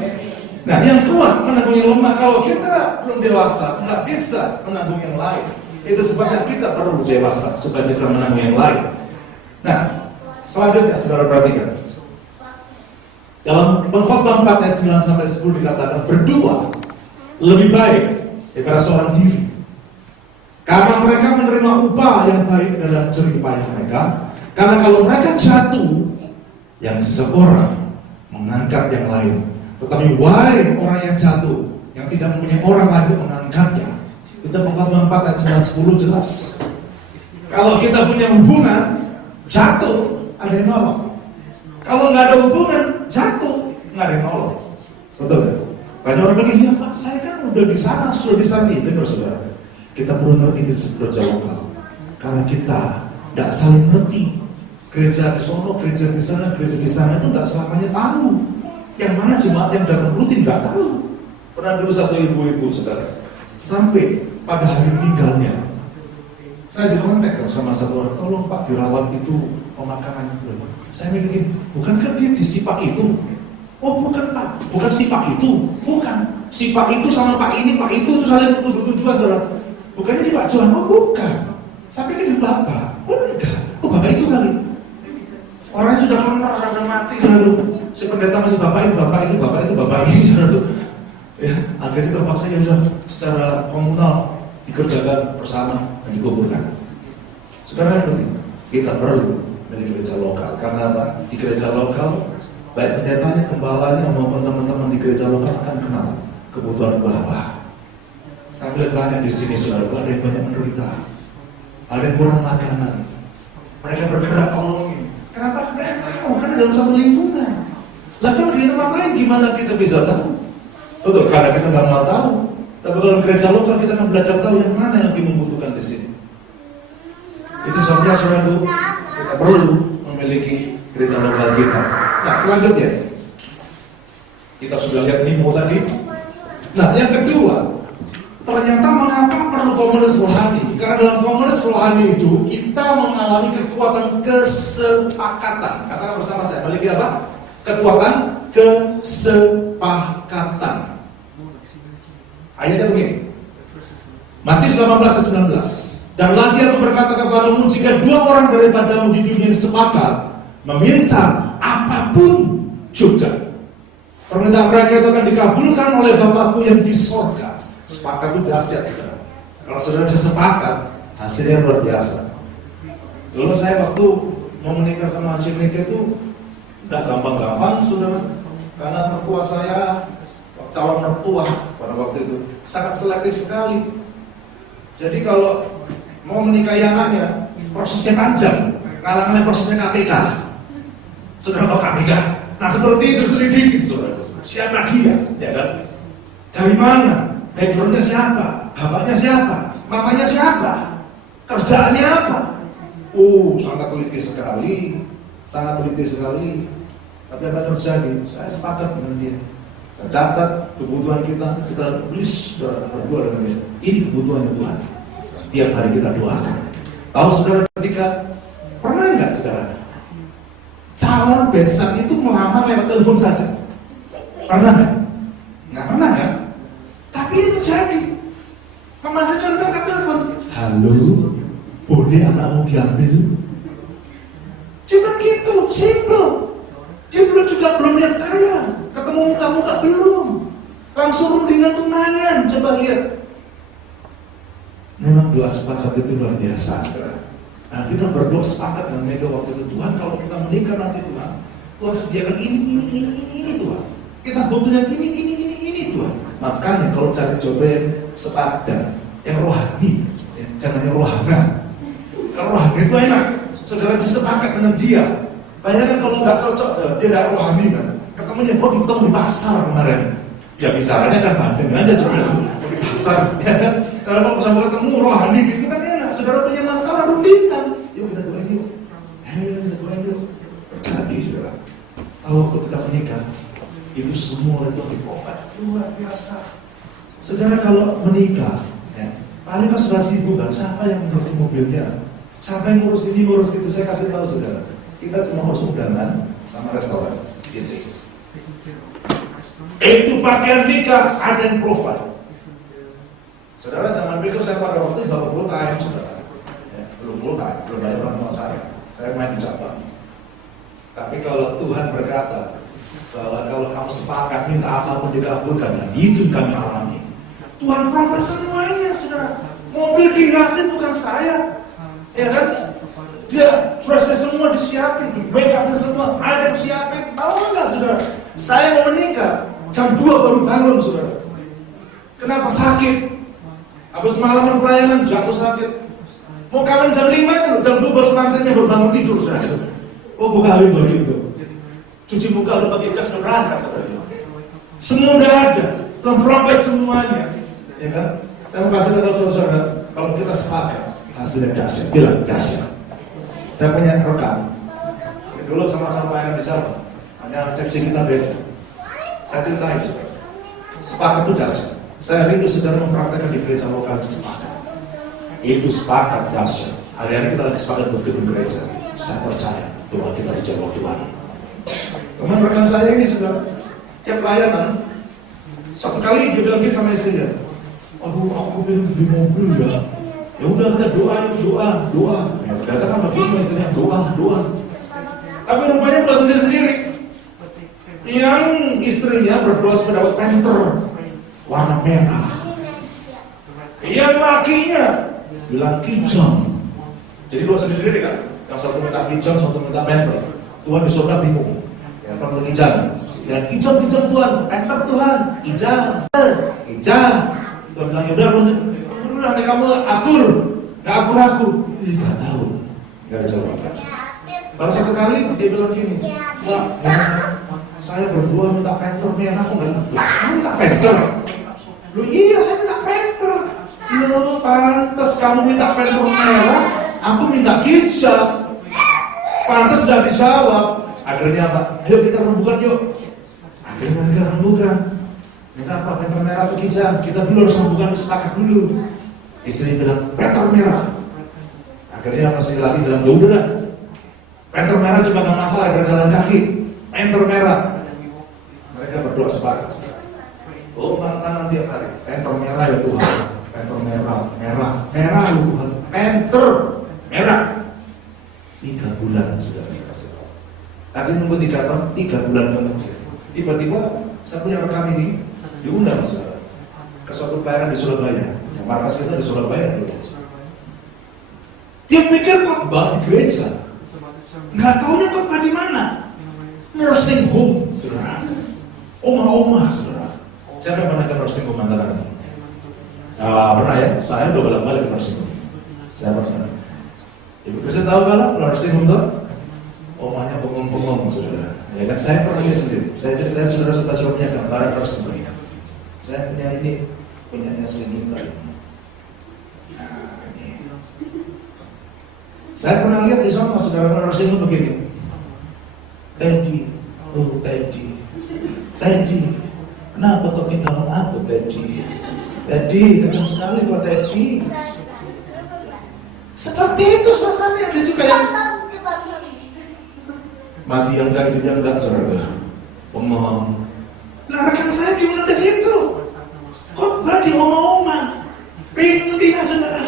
Nah, yang kuat menanggung yang lemah. Kalau kita belum dewasa, nggak bisa menanggung yang lain. Itu sebabnya kita perlu dewasa supaya bisa menanggung yang lain. Nah, selanjutnya saudara perhatikan. Dalam Pengkhotbah 4 ayat 9-10 dikatakan berdua lebih baik daripada seorang diri. Karena mereka menerima upah yang baik dalam jerih payah mereka. Karena kalau mereka jatuh, yang seorang mengangkat yang lain. Tetapi wahai orang yang jatuh, yang tidak mempunyai orang lain untuk mengangkatnya. Itu Pengkhotbah 4 ayat 9-10 jelas. Kalau kita punya hubungan, jatuh, ada yang nolong. Kalau nggak ada hubungan, jatuh, nggak ada yang nolong. Betul kan? Banyak orang bilang, ya Pak, saya kan udah di sana, sudah di sana. Dengar saudara. Kita perlu ngerti di gereja lokal, karena kita tidak saling ngerti. Gereja di sono, gereja di sana itu nggak selamanya tahu. Yang mana jemaat yang datang rutin nggak tahu. Pernah dulu satu ibu-ibu, saudara, sampai pada hari meninggalnya, saya dikontak sama satu orang, tolong Pak dirawat itu pemakamannya belum. Saya mikir, bukankah dia di si Pak itu? Oh bukan Pak, bukan si Pak itu, bukan. Si Pak itu sama Pak ini, Pak itu saling tuduh-tuduhan, saudara. Bukannya di Pak Johan, oh bukan. Sampai ke Bapak, oh enggak, oh Bapak itu kali. Orangnya sudah kontak, sudah mati, saudara. Si pendeta masih Bapak itu, Bapak itu, Bapak itu, Bapak ini, saudara. Ya, akhirnya terpaksa ya sudah secara komunal dikerjakan bersama dan dikuburkan. Saudara yang penting, kita perlu dari gereja lokal. Karena apa? Di gereja lokal, baik pendetanya, gembalanya, maupun teman-teman di gereja lokal akan kenal kebutuhan apa. Saya melihat banyak di sini, saudara, ada yang banyak menderita, ada yang kurang makanan. Mereka bergerak tolongin. Kenapa? Mereka tahu, karena dalam satu lingkungan. Lah kalau di tempat lain gimana kita bisa tahu? Betul, karena kita nggak mau tahu. Tapi kalau gereja lokal kita akan belajar tahu yang mana yang lagi membutuhkan di sini. Itu sebabnya, saudara, kita perlu memiliki gereja lokal kita. Nah, selanjutnya. Kita sudah lihat Nimo tadi. Nah, yang kedua, ternyata mengapa perlu komunitas rohani? Karena dalam komunitas rohani itu kita mengalami kekuatan kesepakatan. Katakan bersama saya, memiliki apa? Kekuatan kesepakatan. Ayatnya begini, Matius 18:19. Dan lagi aku berkata kepadamu, jika dua orang daripadamu di dunia sepakat meminta apapun juga, permintaan mereka itu akan dikabulkan oleh Bapakku yang di sorga. Sepakat itu dahsyat, saudara. Kalau saudara bisa sepakat, hasilnya luar biasa. Dulu saya waktu mau menikah sama Haji Mega itu udah gampang-gampang, saudara. Karena mertua saya, calon mertua pada waktu itu sangat selektif sekali. Jadi kalau mau menikahi anaknya, prosesnya panjang, kalangannya prosesnya KPK. Saudara tahu KPK? Nah seperti itu selidiki, saudara. Siapa dia? Ya kan? Dari mana? Backgroundnya siapa? Bapaknya siapa? Mamanya siapa? Kerjaannya apa? Oh, sangat teliti sekali, sangat teliti sekali. Tapi apa yang terjadi? Saya sepakat dengan dia. Kita catat kebutuhan kita list berdua dengan dia. Ini kebutuhannya Tuhan. Tiap hari kita doakan. Tahu saudara ketika pernah nggak saudara? Calon besan itu melamar lewat telepon saja. Pernah nggak? Nggak pernah kan? Tapi ini terjadi. Mama saya contoh ke telepon. Halo, boleh anakmu diambil? Cuma gitu, simple. Dia belum lihat saya. Ketemu muka belum. Langsung rundingan tunangan. Coba lihat. Memang doa sepakat itu luar biasa, saudara. Nah, kita berdoa sepakat dengan Mega waktu itu. Tuhan, kalau kita menikah nanti Tuhan sediakan ini Tuhan. Kita butuhnya ini Tuhan. Makanya kalau cari jodoh yang sepadan, yang rohani, ya, jangan yang rohana. Kalau rohani itu enak, saudara bisa sepakat dengan dia. Bayangkan kalau nggak cocok, dia nggak rohani kan. Ketemunya, ketemu di pasar kemarin. Ya bicaranya kan bandeng aja saudara. Di pasar, ya kan. Kalau sama ketemu rohani gitu kan enak. Saudara punya masalah rundingan. Yuk kita doain yuk. Kita doain yuk. Terjadi saudara. Tahu waktu kita menikah, itu semua itu diprofet luar biasa. Saudara kalau menikah, ya, paling kan sudah sibuk kan. Siapa yang ngurusin mobilnya? Siapa yang ngurus ini, ngurus itu? Saya kasih tahu saudara. Kita cuma ngurus undangan sama restoran. Gitu. Itu pakaian nikah ada yang profile. Saudara jangan pikir saya pada waktu itu baru full time, saudara. Ya, belum full time, belum banyak orang tua saya. Saya main di cabang. Tapi kalau Tuhan berkata bahwa kalau kamu sepakat minta apapun dikabulkan, dan itu kami alami. Tuhan profit semuanya, saudara. Mobil dihiasin bukan saya, ya kan? Dia dressnya semua disiapin, make upnya semua ada yang siapin. Tahu nggak, saudara? Saya mau menikah jam 2 baru bangun, saudara. Kenapa? Sakit. Habis malaman pelayanan jatuh sakit. Mau kawin jam 5 itu, jam 2 baru pantatnya baru bangun tidur, saudara. Oh, buka kawin baru itu. Cuci muka udah pakai jas udah berangkat, saudara. Semua udah ada, template semuanya, ya kan? Saya mau kasih tahu saudara, kalau kita sepakat hasilnya dahsyat, bilang dahsyat. Saya punya rekan. Dulu sama-sama yang bicara, hanya seksi kita beda. Saya ceritain, saudara. Sepakat itu dahsyat. Saya rindu saudara mempraktekkan di gereja lokal sepakat. Itu sepakat dahsyat. Hari-hari kita lagi sepakat buat gedung gereja. Saya percaya doa kita dijawab Tuhan. Teman rekan saya ini saudara, tiap pelayanan satu kali dia bilang sama istrinya, aduh aku pengen beli mobil ya. Ya udah kita doa. Ya, ternyata kan bagaimana istrinya doa. Tapi rupanya doa sendiri-sendiri. Yang istrinya berdoa supaya dapat Panther warna merah. Yang lakinya bilang kijang. Jadi dua sendiri kan? Yang satu minta kijang, satu minta Panther. Tuhan di surga bingung. Yang perlu kijang. Ya kijang Tuhan. Panther Tuhan. Kijang. Tuhan bilang ya udah dulu nanti kamu akur. Gak akur. Tidak tahu. Gak ada jawaban. Baru satu kali dia bilang gini. Saya berdua minta Panther merah. Kamu minta Panther? Lu iya saya minta Panther. Lu pantas kamu minta Panther merah, aku minta kijang. Pantas sudah dijawab. Akhirnya apa? Ayo kita rembukan yuk. Akhirnya mereka rembukan. Minta apa? Meter merah atau kijang? Kita dulu harus rembukan, sepakat dulu. Istri bilang, meter merah. Akhirnya pas laki bilang, ya udah, meter merah juga gak masalah, berjalan kaki. Meter merah. Mereka berdoa sepakat. Oh, tangan tiap hari. Meter merah ya Tuhan. Meter merah, merah, merah ya Tuhan. Meter merah. 3 bulan sudah saya kasih tahu. Tadi nunggu 3 tahun, 3 bulan kemudian. Tiba-tiba saya punya rekam ini diundang saudara ke suatu pelayanan di Surabaya. Yang markas kita di Surabaya dulu. Dia pikir khotbah di gereja. Nggak taunya khotbah di mana? Nursing home, saudara. Oma-oma, saudara. Siapa yang pernah ke nursing home antara kami? Pernah ya? Saya udah bolak-balik ke nursing home. Saya pernah. Ibu Kristen tahu kalau nursing home tuh? Omanya bengong-bengong, saudara. Ya kan? Saya pernah lihat sendiri. Saya ceritain saudara-saudara sudah punya gambaran nursing home. Saya punya ini, punyanya Sinita. Nah, ini. Saya pernah lihat di sana saudara nursing home begini. Teddy, oh Teddy, Teddy, kenapa kau tinggal aku Teddy? Teddy, kencang sekali kok Teddy. Seperti itu suasananya. Ada juga yang mati yang enggak, hidup yang enggak, saudara. Pengong. Nah, rekan saya diundang di situ. Khotbah di oma-oma. Bingung dia, saudara.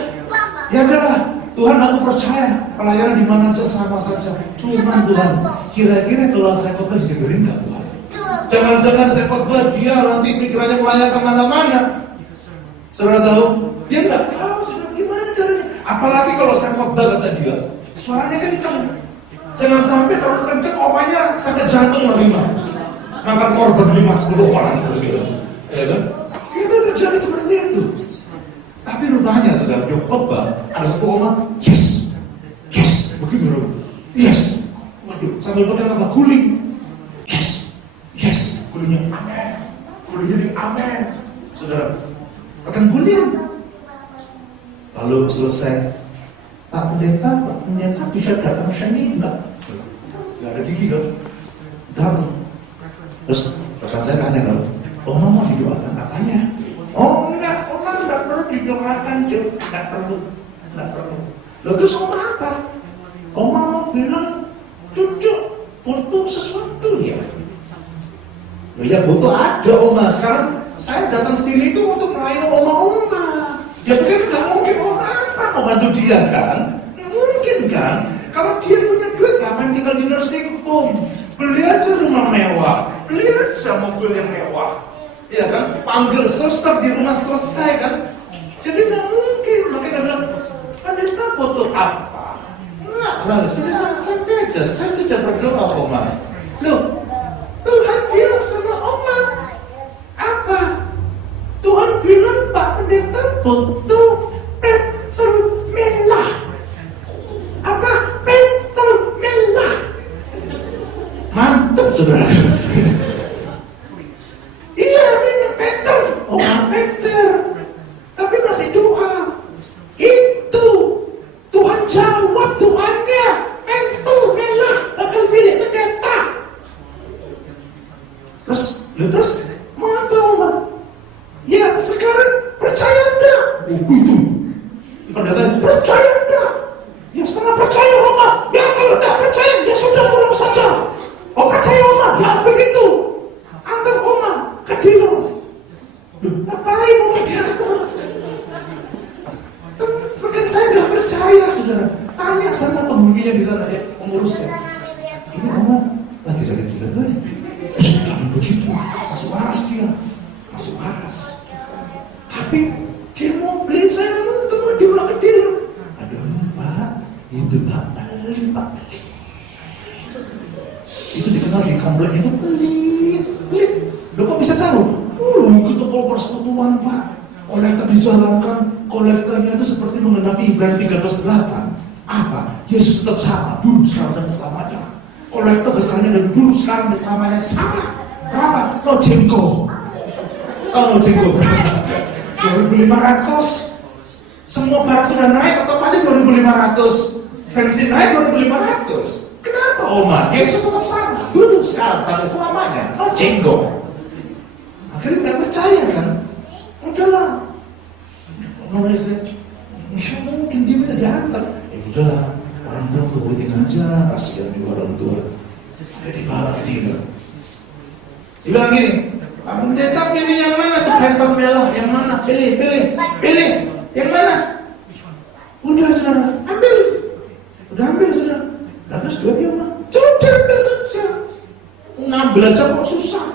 Ya adalah, Tuhan aku percaya pelayanan di mana aja sama saja. Cuman Tuhan, kira-kira kalau saya khotbah didengerin nggak Tuhan? Jangan-jangan saya khotbah dia nanti pikirannya melayang kemana-mana. Saudara tahu? Dia nggak tahu, saudara, gimana caranya. Apalagi kalau saya khotbah kata dia, suaranya kenceng. Jangan sampai kalau kenceng opanya sakit jantung menerima. Maka korban 5-10 orang begitu. Ya kan? Itu terjadi seperti itu. Tapi rupanya saudara, di khotbah ada satu orang, yes, yes, begitu loh, yes. Waduh, sambil pakai apa? Guling, yes, yes, gulingnya amen, gulingnya di amen, saudara. Akan guling. Lalu selesai, Pak Pendeta bisa datang sini enggak? Enggak ada gigi kan? Datang. Terus rekan saya tanya dong, Oma mau didoakan apanya? Oh enggak, Oma enggak perlu didoakan, Cuk. Enggak perlu. Lalu terus Oma apa? Oma mau bilang, cucu butuh sesuatu ya? Loh ya butuh ada Oma. Sekarang saya datang sini itu untuk melayani Oma-Oma. Ya pikir nggak mungkin Oma apa mau bantu dia kan? Nggak mungkin kan? Kalau dia punya duit ngapain tinggal di nursing home? Beli aja rumah mewah, beli aja mobil yang mewah. Ya kan? Panggil suster di rumah selesai kan? Jadi nggak mungkin. Makanya dia bilang, Pendeta butuh apa? Nggak, sudah santai aja. Saya sudah berdoa, Oma. Loh, Tuhan bilang sama Oma apa? Tuhan bilang Pak Pendeta butuh pensel merah. Apa? Pensel merah. Mantap, saudara. Iya, ini pentel. Oma pentel. Tapi masih doa. Itu Tuhan jawab Tuhannya. Pentel merah akan milik pendeta. Terus mau apa Oma? Ya sekarang percaya enggak? Oh itu pendeta percaya enggak? Ya setengah percaya Oma. Ya kalau enggak percaya ya sudah pulang saja. Oh percaya Oma? Ya begitu. Antar Oma ke dealer. Loh, ngapain Oma diantar? Kan saya nggak percaya, saudara. Tanya sama penghuninya di sana, pengurusnya. Ini Oma lagi sakit gila kan? Jangan begitu, masuk waras dia, masuk waras. Tapi dia mau beli saya teman dia bilang ke dealer. Aduh Pak, itu Pak beli. Itu dikenal di komplek itu pelit. Lo kok bisa tahu? Belum ke toko persekutuan Pak. Kolektor dijalankan, kolektornya itu seperti mengenapi Ibrani 13:8. Apa? Yesus tetap sama, dulu sekarang sampai selamanya. Kolektor besarnya dari dulu sekarang sampai selamanya sama. Berapa? Nojengko. Tahu Nojengko berapa? 2.500. Semua barang sudah naik, tetap aja 2.500. Bensin naik 2.500. Kenapa Oma? Yesus tetap sama, dulu sekarang sampai selamanya. Nojengko. Akhirnya nggak percaya kan? Udahlah. Namanya saya, nggak mungkin dia minta diantar. Ya udahlah, orang tua turutin aja, kasihan juga orang tua. Jadi bapak tidur. Dia bilang gini, kamu Cecap pilih yang mana tuh penton Bella? Yang mana? Pilih. Yang mana? Udah saudara, ambil. Udah ambil saudara. Nah, terus dia mah, coba ambil saja. Ngambil aja kok susah.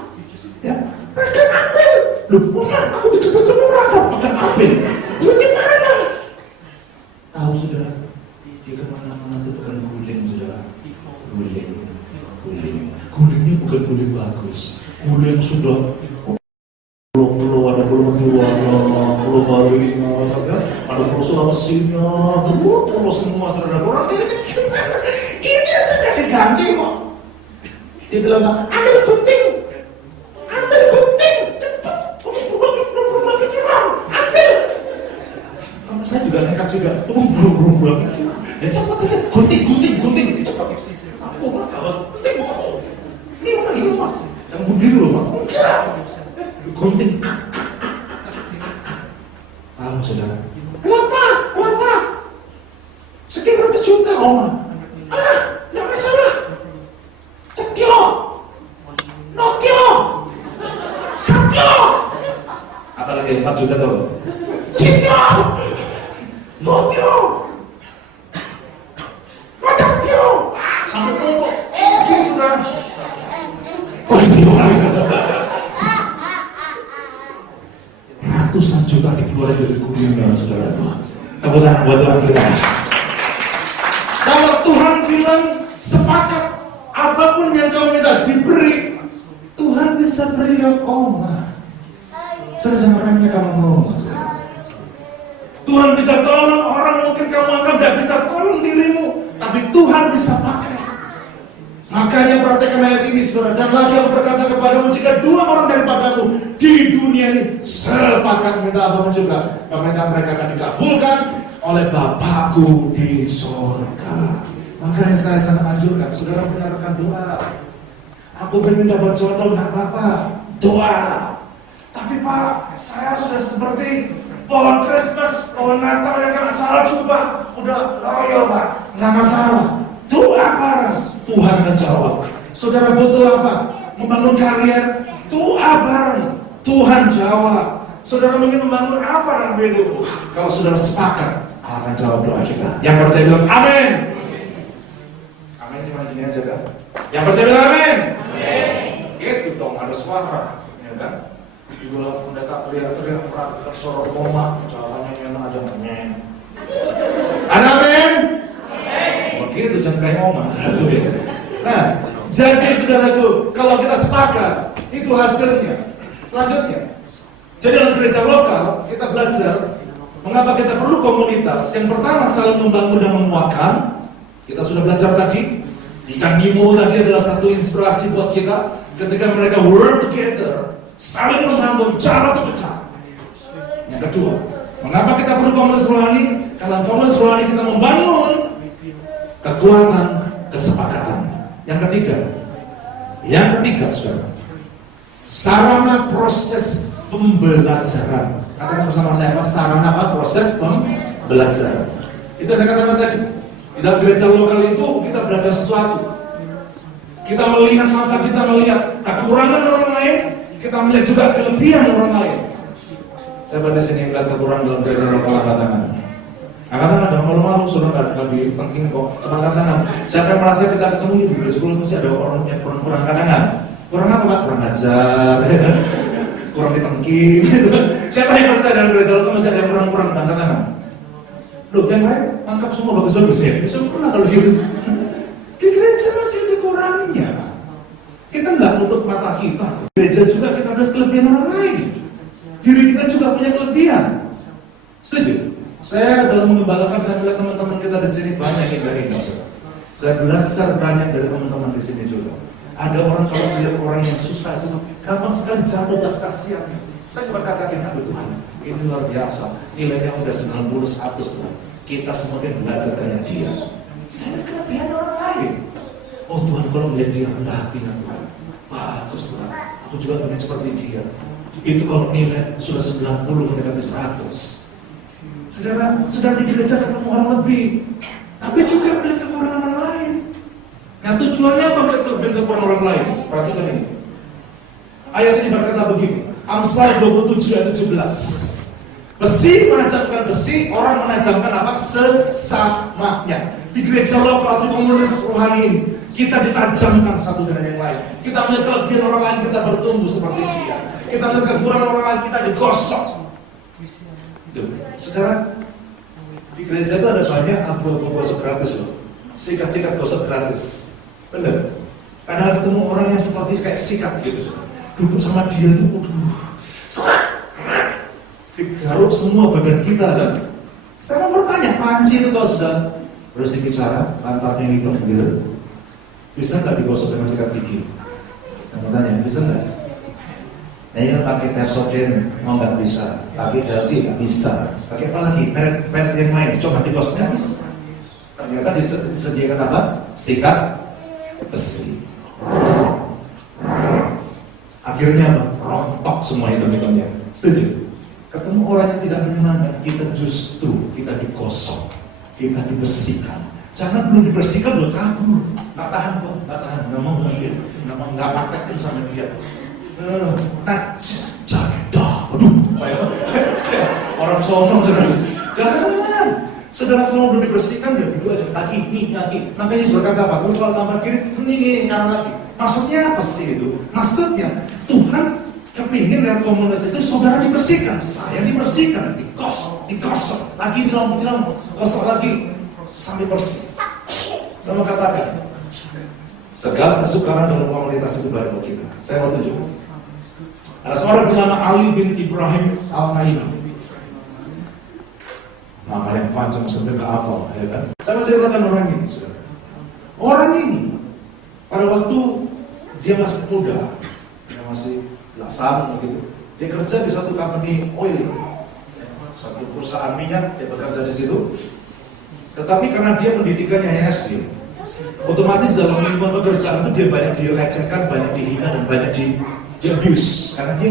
Ya, pegang ambil. Loh, Mama, aku dikepekan orang kok pegang ambil. Lu gimana? Tahu saudara, dia kemana-mana tuh pegang guling saudara. Gulingnya bukan guling bagus. Guling sudah pulau ada pulau Tiwana, pulau Balinya, ada pulau Sulawesinya, pulau semua saudara. Orang ini aja nggak diganti kok. Dia bilang, ambil gunting, cepat, berubah pikiran, ambil. Kamu saya juga nekat juga, berubah pikiran. Ya cepat aja, gunting, cepat. Aku mah kawat gunting. Ini orang ini mah, jangan bunuh diri loh, Pak. Enggak. Gunting. Tahu saudara? Kenapa? Sekian ratus juta, Oma. Nggak masalah. Cekio, Notio, Satio. Apa lagi 4 juta tuh? Cekio, Notio, Macatio. Sampai tutup. Iya sudah. Oh ini orang. Ratusan juta dikeluarkan dari gulingnya, saudara. Tepuk tangan buat Tuhan kita. Kalau Tuhan bilang sepakat, apapun yang kamu minta diberi, Tuhan bisa beri lewat Oma. Sama orangnya kamu mau, Tuhan bisa tolong orang mungkin kamu anggap tidak bisa tolong dirimu, tapi Tuhan bisa pakai. Makanya perhatikan ayat ini saudara. Dan lagi aku berkata kepadamu, jika 2 orang daripadamu di dunia ini sepakat minta apapun juga, permintaan mereka akan dikabulkan oleh Bapakku di sorga. Makanya saya sangat anjurkan, saudara punya rekan doa. Aku pengen dapat jodoh, nggak apa-apa, doa. Tapi Pak, saya sudah seperti pohon Christmas, pohon Natal yang kena salju Pak. Udah loyo Pak, nggak masalah. Doa bareng, Tuhan akan jawab. Saudara butuh apa? Membangun karier, doa bareng, Tuhan jawab. Saudara mungkin membangun apa dalam hidupmu? Kalau saudara sepakat, akan jawab doa kita. Yang percaya bilang amin. Amin cuma gini aja kan? Yang percaya bilang amin. Itu dong ada suara, ya kan? Di dalam pendeta teriak-teriak praktek sorot koma, caranya yang ada amin. Ada amin. Begitu jangan kayak oma. Nah, jadi saudaraku, kalau kita sepakat, itu hasilnya. Selanjutnya, jadi dalam gereja lokal kita belajar mengapa kita perlu komunitas. Yang pertama saling membangun dan menguatkan. Kita sudah belajar tadi. Ikan Nemo tadi adalah satu inspirasi buat kita. Ketika mereka work together, saling membangun, cara itu pecah. Yang kedua, mengapa kita perlu komunitas rohani? Karena komunitas rohani kita membangun kekuatan, kesepakatan. Yang ketiga, saudara, sarana proses pembelajaran. Katakan bersama saya apa? Sarana apa? Proses pembelajaran. Itu saya katakan tadi. Di dalam gereja lokal itu kita belajar sesuatu. Kita melihat, mata kita melihat kekurangan orang lain, kita melihat juga kelebihan orang lain. Saya pada sini melihat kekurangan dalam gereja lokal, angkat tangan. Angkat tangan, jangan malu-malu, sudah nggak lebih penting kok. Angkat tangan. Siapa yang merasa kita ketemu di gereja lokal masih ada orang yang kurang angkat tangan. Kurang apa Pak? Kurang ajar, kurang ditengking. Siapa yang percaya dalam gereja lokal masih ada yang kurang angkat tangan? Loh, yang lain angkat semua bagus-bagus ya. Sempurna kalau gitu. Di gereja masih ada kurangnya. Kita nggak nutup mata kita. Gereja juga kita ada kelebihan orang lain. Diri kita juga punya kelebihan. Setuju? Saya dalam mengembalakan, saya melihat teman-teman kita di sini banyak yang dari ini. Saya belajar banyak dari teman-teman di sini juga. Ada orang kalau melihat orang yang susah itu gampang sekali jatuh belas kasihan. Saya cuma katakan, aduh Tuhan, ini luar biasa. Nilainya udah 90 100 Tuhan. Kita semakin belajar kayak dia. Saya lihat kelebihan orang lain. Oh Tuhan, kalau melihat dia rendah hatinya Tuhan, bagus Tuhan. Aku juga pengen seperti dia. Itu kalau nilai sudah 90 mendekati 100. Saudara, sedang di gereja ketemu orang lebih, tapi juga melihat kekurangan orang lain. Nah, tujuannya apa melihat kekurangan orang lain? Perhatikan ini. Ayat ini berkata begini, Amsal 27 ayat 17. Besi menajamkan besi, orang menajamkan apa? Sesamanya. Di gereja lokal, di komunitas rohani ini, kita ditajamkan satu dengan yang lain. Kita melihat kelebihan orang lain, kita bertumbuh seperti dia. Kita melihat kekurangan orang lain, kita digosok. Sekarang di gereja itu ada banyak abu-abu gosok gratis loh, sikat-sikat gosok gratis, bener. Karena ketemu orang yang seperti kayak sikat gitu, duduk sama dia tuh, digaruk semua badan kita. Dan saya mau bertanya, panci itu kalau sudah bersih bicara, pantatnya hitam gitu, bisa nggak digosok dengan sikat gigi? Saya mau tanya, bisa nggak? Ini pakai Pepsodent, mau nggak bisa, pakai Delphi nggak bisa, pakai apa lagi? Merek yang lain, coba digosok nggak bisa. Ternyata disediakan apa? Sikat besi. Akhirnya apa? Rontok semua hitam-hitamnya. Setuju? Ketemu orang yang tidak menyenangkan, kita justru kita digosok, kita dibersihkan. Jangan belum dibersihkan udah kabur, nggak tahan kok, nggak tahan, nggak mau lagi, nggak praktekin sama dia. Najis janda, aduh, orang sono jangan. Saudara semua belum dibersihkan, ya begitu aja. Lagi, makanya Yesus berkata apa? Kalau tambah kiri, ini kanan lagi. Maksudnya apa sih itu? Maksudnya Tuhan kepingin dalam komunitas itu saudara dibersihkan, saya dibersihkan, digosok, lagi bilang, gosok lagi sampai bersih. Sama katakan, segala kesukaran dalam komunitas itu baik buat kita. Saya mau tunjuk. Ada seorang bernama Ali bin Ibrahim Al-Naimi. Nama yang panjang sampai ke apa, ya kan? Saya mau ceritakan orang ini, saudara. Orang ini pada waktu dia masih muda, dia masih belasan begitu, dia kerja di satu company oil, satu perusahaan minyak, dia bekerja di situ. Tetapi karena dia pendidikannya hanya SD, otomatis dalam lingkungan pekerjaan itu dia banyak dilecehkan, banyak dihina dan banyak di abuse, karena dia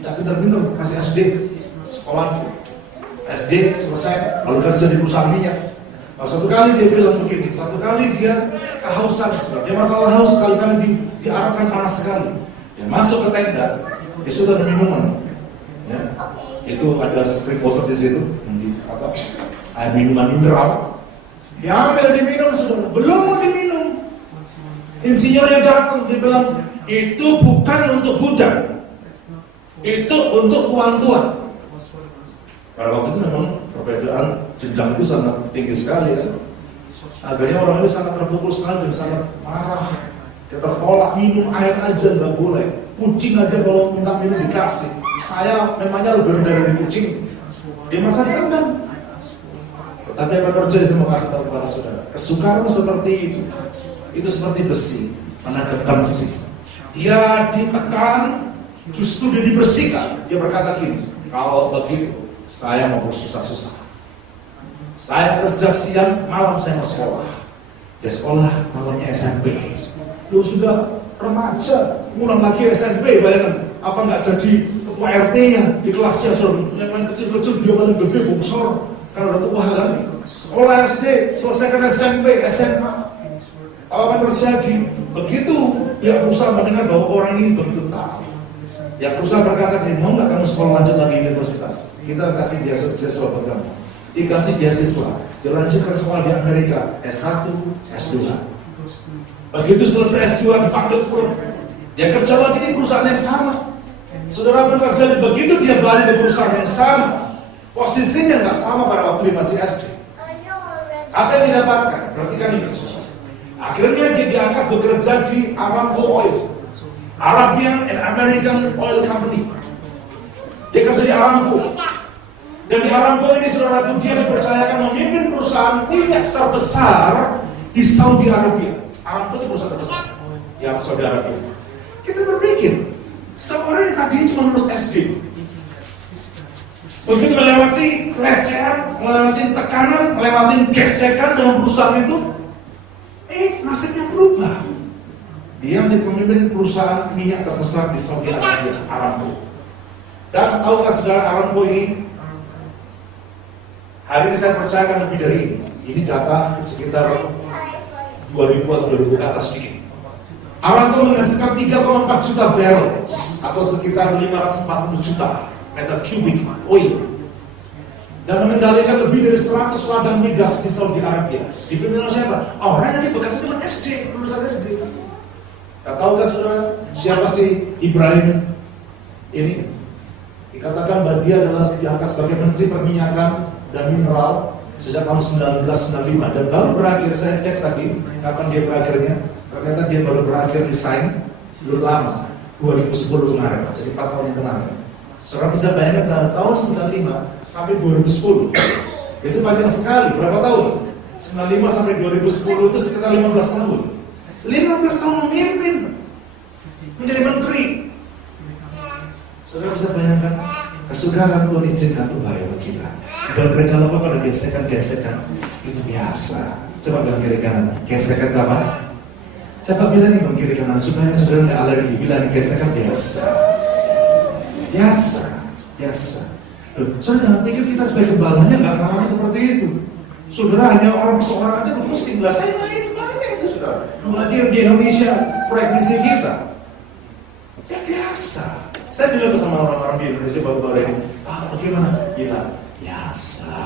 tidak pintar-pintar, kasih SD, sekolah SD selesai, lalu kerja di perusahaan minyak. Nah, satu kali dia bilang begini, satu kali dia kehausan, dia masalah haus, kali-kali diarahkan panas sekali. Dia masuk ke tenda, dia sudah ada minuman, ya. Itu ada spring water di situ, air minuman mineral. Dia ambil diminum, saudara, belum mau diminum. Insinyurnya datang, dia bilang, itu bukan untuk budak, itu untuk tuan-tuan. Pada waktu itu memang perbedaan jenjang itu sangat tinggi sekali kan. Akhirnya orang itu sangat terpukul sekali dan sangat marah. Dia tertolak, minum air aja nggak boleh, kucing aja kalau minta minum dikasih. Saya memangnya lebih rendah dari kucing. Dia merasa ditendang. Tapi apa terjadi, saya mau kasih tahu kepada saudara, kesukaran seperti itu seperti besi, menajamkan besi. Dia ditekan, justru dia dibersihkan. Dia berkata gini, kalau begitu saya mau bersusah-susah, saya kerja siang, malam saya mau sekolah. Dia sekolah malamnya SMP. Dia sudah remaja, pulang lagi SMP, bayangkan, apa nggak jadi ketua RT-nya di kelasnya, sudah yang lain kecil-kecil, dia paling gede, besar, karena udah tua kan. Sekolah SD, selesaikan SMP, SMA. Apa yang terjadi? Begitu ya perusahaan mendengar bahwa orang ini begitu tahu, ya perusahaan berkata, mau nggak kamu sekolah lanjut lagi universitas? Kita kasih beasiswa buat kamu. Dikasih beasiswa, dilanjutkan sekolah di Amerika, S1, S2. Begitu selesai S2 dipanggil pulang, dia kerja lagi di perusahaan yang sama. Saudara bekerja, begitu dia balik ke perusahaan yang sama, posisinya nggak sama pada waktu dia masih SD. Apa yang didapatkan? Perhatikan ini. Akhirnya dia diangkat bekerja di Aramco Oil, Arabian and American Oil Company. Dia kerja di Aramco. Dan di Aramco ini, saudaraku, dia dipercayakan memimpin perusahaan minyak terbesar di Saudi Arabia. Aramco itu perusahaan terbesar yang Saudi Arabia. Kita berpikir, seorang yang tadinya cuma lulus SD, begitu melewati pelecehan, melewati tekanan, melewati gesekan dalam perusahaan itu, nasibnya berubah. Dia menjadi pemimpin perusahaan minyak terbesar di Saudi Arabia, Aramco. Dan tahukah saudara Aramco ini? Hari ini saya percayakan lebih dari ini. Ini data sekitar 2000 atau 2000 ke atas sedikit. Aramco menghasilkan 3,4 juta barrel atau sekitar 540 juta meter kubik oil dan mengendalikan lebih dari 100 ladang migas di Saudi Arabia. Dipimpin oleh siapa? Orang yang di bekas itu kan SD, lulusan SD. Tahukah saudara siapa sih Ibrahim ini? Dikatakan bahwa dia adalah diangkat sebagai Menteri Perminyakan dan Mineral sejak tahun 1995 dan baru berakhir, saya cek tadi kapan dia berakhirnya, ternyata dia baru berakhir resign belum lama, 2010 kemarin, jadi 4 tahun yang kemarin. Saudara bisa bayangkan dari tahun 95 sampai 2010 itu panjang sekali, berapa tahun? 95 sampai 2010 itu sekitar 15 tahun. 15 tahun memimpin menjadi menteri. Saudara bisa bayangkan, kesukaran Tuhan izinkan itu bahaya bagi kita. Dalam gereja lokal ada gesekan-gesekan, itu biasa. Coba bilang kiri kanan, gesekan apa? Coba bilang bang kiri kanan supaya saudara tidak alergi. Bilang gesekan biasa, biasa. Loh, saudara jangan pikir kita sebagai gembalanya nggak mengalami seperti itu. Saudara hanya orang seorang aja pusing lah. Saya lain banyak itu saudara. Apalagi di Indonesia, proyek misi kita, ya biasa. Saya bilang sama orang-orang di Indonesia baru-baru ini, bagaimana? Bilang, biasa.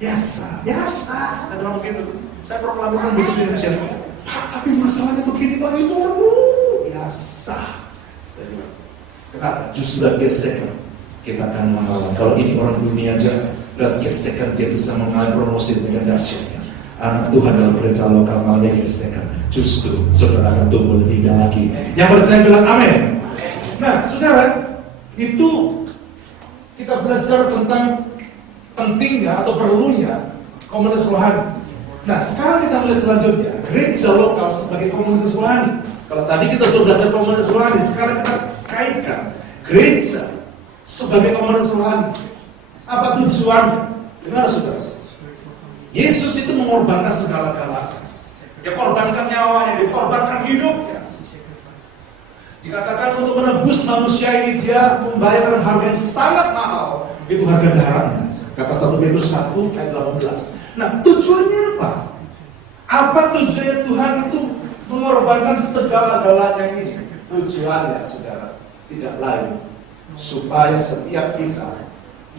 Saya bilang begitu. Saya proklamirkan begitu di Indonesia. Tapi masalahnya begini Pak, itu biasa. Saya bilang, kenapa? Justru ada gesekan kita akan mengalami. Kalau ini orang dunia aja, dan gesekan dia bisa mengalami promosi dengan dahsyatnya. Anak Tuhan dalam gereja lokal mengalami gesekan. Justru saudara akan tumbuh lebih indah lagi. Yang percaya bilang amin. Nah, saudara, itu kita belajar tentang pentingnya atau perlunya komunitas rohani. Nah, sekarang kita lihat selanjutnya, gereja lokal sebagai komunitas rohani. Kalau tadi kita sudah belajar komunitas rohani, sekarang kita kaitkan gereja sebagai komunitas rohani. Apa tujuannya? Dengar saudara, Yesus itu mengorbankan segala-galanya. Dia korbankan nyawanya, dia korbankan hidupnya. Dikatakan untuk menebus manusia ini dia membayarkan harga yang sangat mahal. Itu harga darahnya. Kata 1 Petrus 1 ayat 18. Nah, tujuannya apa? Apa tujuannya Tuhan itu mengorbankan segala-galanya ini? Tujuannya, saudara, tidak lain supaya setiap kita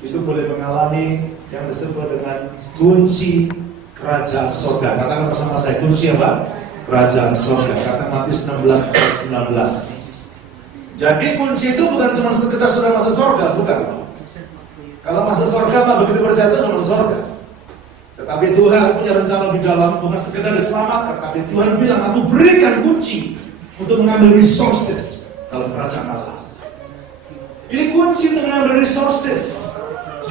itu boleh mengalami yang disebut dengan kunci kerajaan surga. Katakan bersama saya, kunci apa? Kerajaan surga. Kata Matius 16 ayat 19. Jadi kunci itu bukan cuma sekedar sudah masuk surga, bukan. Kalau masuk surga, maka begitu percaya itu sama surga. Tetapi Tuhan punya rencana lebih dalam, bukan sekedar diselamatkan, tapi Tuhan bilang, aku berikan kunci untuk mengambil resources dalam kerajaan Allah. Ini kunci untuk mengambil resources.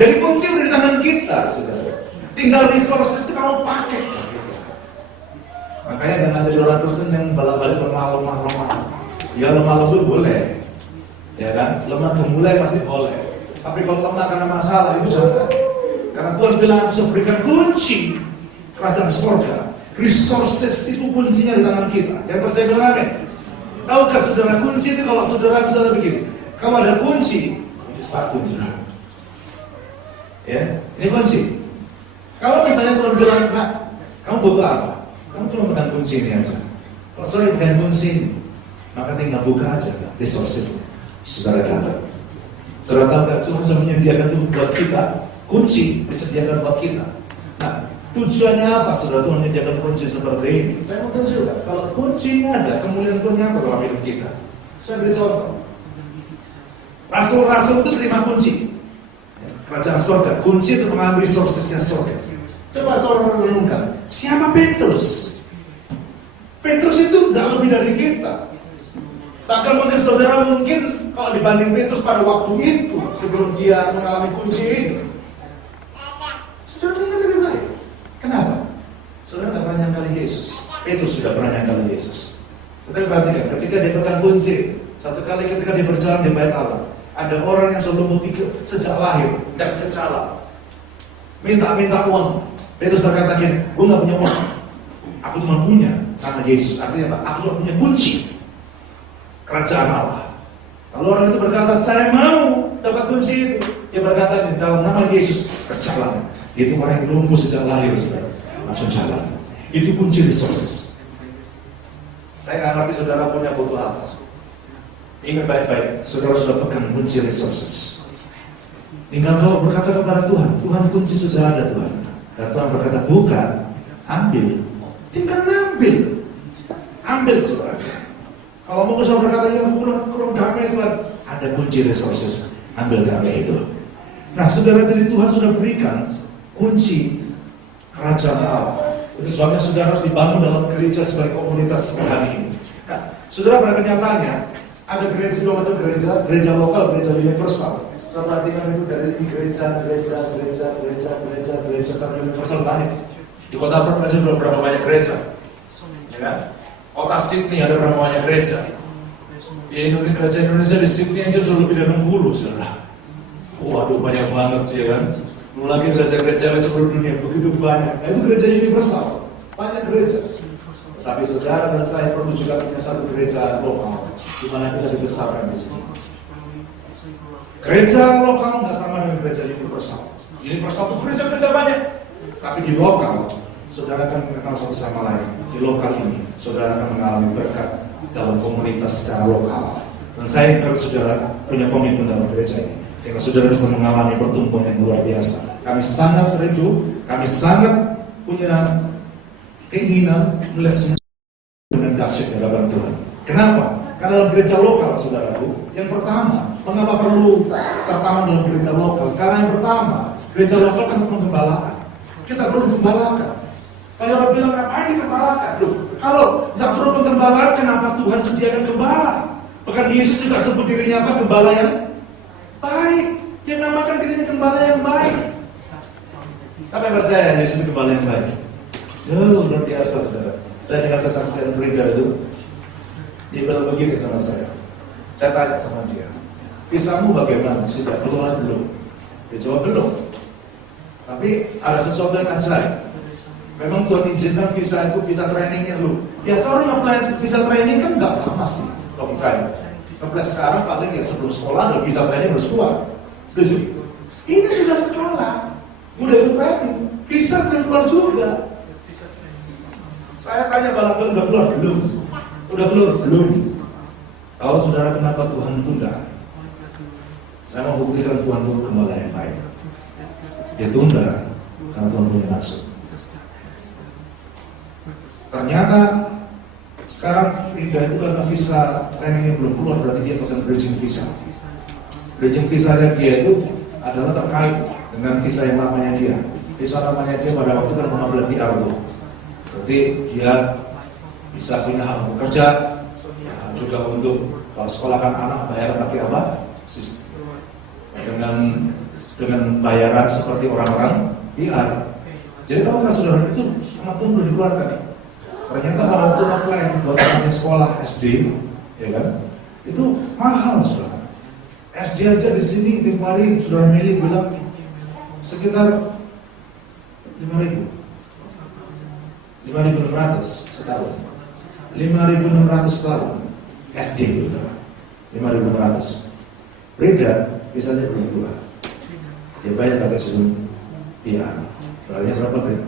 Jadi kunci udah di tangan kita, saudara. Tinggal resources itu kamu pakai. Makanya jangan jadi orang Kristen yang balik-balik lemah. Ya lemah lembut boleh, ya kan? Lemah gemulai masih boleh. Tapi kalau lemah karena masalah itu jangan. Karena Tuhan bilang aku bisa berikan kunci kerajaan surga. Resources itu kuncinya di tangan kita. Yang percaya bilang amin. Tahukah saudara kunci itu kalau saudara misalnya begini, kalau ada kunci sepatu saudara. Ya, ini kunci. Kalau misalnya Tuhan bilang, nah, kamu butuh apa? Kamu cuma pegang kunci ini aja. Kalau saudara pegang kunci ini, maka tinggal buka aja resources saudara dapat. Saudara tahu kan Tuhan sudah menyediakan itu buat kita, kunci disediakan buat kita. Nah, tujuannya apa saudara Tuhan menyediakan kunci seperti ini? Saya mau tunjukkan, kalau kuncinya ada, kemuliaan Tuhan nyata dalam hidup kita. Saya beri contoh. Rasul-rasul itu terima kunci kerajaan surga. Kunci itu mengambil resourcesnya surga. Coba saudara renungkan, siapa Petrus? Petrus itu tidak lebih dari kita. Bahkan mungkin saudara kalau dibanding Petrus pada waktu itu sebelum dia mengalami kunci ini, saudara mungkin lebih baik. Kenapa? Saudara tidak pernah nyangkali Yesus. Petrus sudah pernah nyangkali Yesus. Kita perhatikan ketika dia pegang kunci, satu kali ketika dia berjalan di bait Allah, ada orang yang selalu berpikir sejak lahir tidak bisa jalan, minta uang. Petrus berkata gini, gue nggak punya uang, aku cuma punya nama Yesus. Artinya apa? Aku cuma punya kunci kerajaan Allah. Lalu orang itu berkata, saya mau dapat kunci itu. Dia berkata, dalam nama Yesus, berjalan. Itu orang yang lumpuh sejak lahir, saudara. Langsung jalan. Itu kunci resources. Saya nggak ngerti saudara punya butuh apa. Ingat baik-baik, saudara sudah pegang kunci resources. Tinggal kalau berkata kepada Tuhan, Tuhan kunci sudah ada Tuhan. Dan Tuhan berkata, bukan, ambil. Tinggal ngambil. Ambil, saudara. Kalau mau saya berkata, ya kurang damai Tuhan. Ada kunci resources, ambil damai itu. Nah, saudara, jadi Tuhan sudah berikan kunci kerajaan Allah. Itu sebabnya saudara harus dibangun dalam gereja sebagai komunitas hari ini. Nah, saudara, pada kenyataannya, ada gereja, dua macam gereja, gereja lokal, gereja universal. Saya perhatikan itu dari gereja sampai universal banyak. Di kota Perth aja sudah berapa banyak gereja, ya kan? Kota Sydney ada berapa banyak gereja? Di gereja Indonesia di Sydney aja sudah lebih dari 60, saudara. Waduh, banyak banget, ya kan? Belum lagi gereja-gereja di seluruh dunia, begitu banyak. Nah, itu gereja universal, banyak gereja. Tapi saudara dan saya perlu juga punya satu gereja lokal, di mana kita dibesarkan di sini. Gereja lokal nggak sama dengan gereja universal. Universal itu gereja-gereja banyak, tapi di lokal, saudara akan mengenal satu sama lain. Di lokal ini, saudara akan mengalami berkat dalam komunitas secara lokal. Dan saya ingin saudara punya komitmen dalam gereja ini, sehingga saudara bisa mengalami pertumbuhan yang luar biasa. Kami sangat rindu, kami sangat punya keinginan melihat semua dengan dahsyat hadapan Tuhan. Kenapa? Karena dalam gereja lokal, saudaraku, yang pertama, mengapa perlu terutama dalam gereja lokal? Karena yang pertama, gereja lokal kan menggembalakan. Kita perlu menggembalakan. Kalau orang bilang, ngapain digembalakan? Loh, kalau nggak perlu pengembalaan, kenapa Tuhan sediakan gembala? Bahkan Yesus juga sebut dirinya apa? Gembala yang baik. Dia namakan dirinya gembala yang baik. Sampai percaya Yesus itu gembala yang baik. Luar biasa, saudara. Saya dengar kesaksian Frida itu, dia bilang begini sama saya. Saya tanya sama dia, visamu bagaimana? Sudah keluar belum? Dia jawab belum. Tapi ada sesuatu yang ajaib. Memang Tuhan izinkan visa itu, visa trainingnya dulu. Biasa orang apply visa training kan nggak lama sih logikanya. Sampai sekarang paling ya sebelum sekolah ada visa training harus keluar. Setuju? Ini sudah sekolah, udah itu training, visa keluar juga. Saya tanya balak udah keluar belum? Udah keluar belum? Kalau saudara kenapa Tuhan tunda? Saya mau buktikan Tuhan itu gembala yang baik. Dia tunda karena Tuhan punya maksud. Ternyata sekarang Frida itu karena visa trainingnya belum keluar, berarti dia pegang bridging visa. Bridging visa dia itu adalah terkait dengan visa yang lamanya dia. Visa lamanya dia pada waktu kan mengambil PR tuh. Berarti dia bisa punya hak bekerja, juga untuk kalau sekolahkan anak bayar pakai apa? Dengan bayaran seperti orang-orang PR. Jadi tahukah saudara itu sama Tuhan belum dikeluarkan? Ternyata pada waktu apply buat namanya sekolah SD, ya kan? Itu mahal, saudara. SD aja di sini di Mari, saudara Meli bilang sekitar 5.000. 5.600 setahun. 5.600 setahun. SD, saudara. 5.600. Beda, biasanya belum keluar. Dia bayar pakai sistem PR. Berarti berapa, Brid?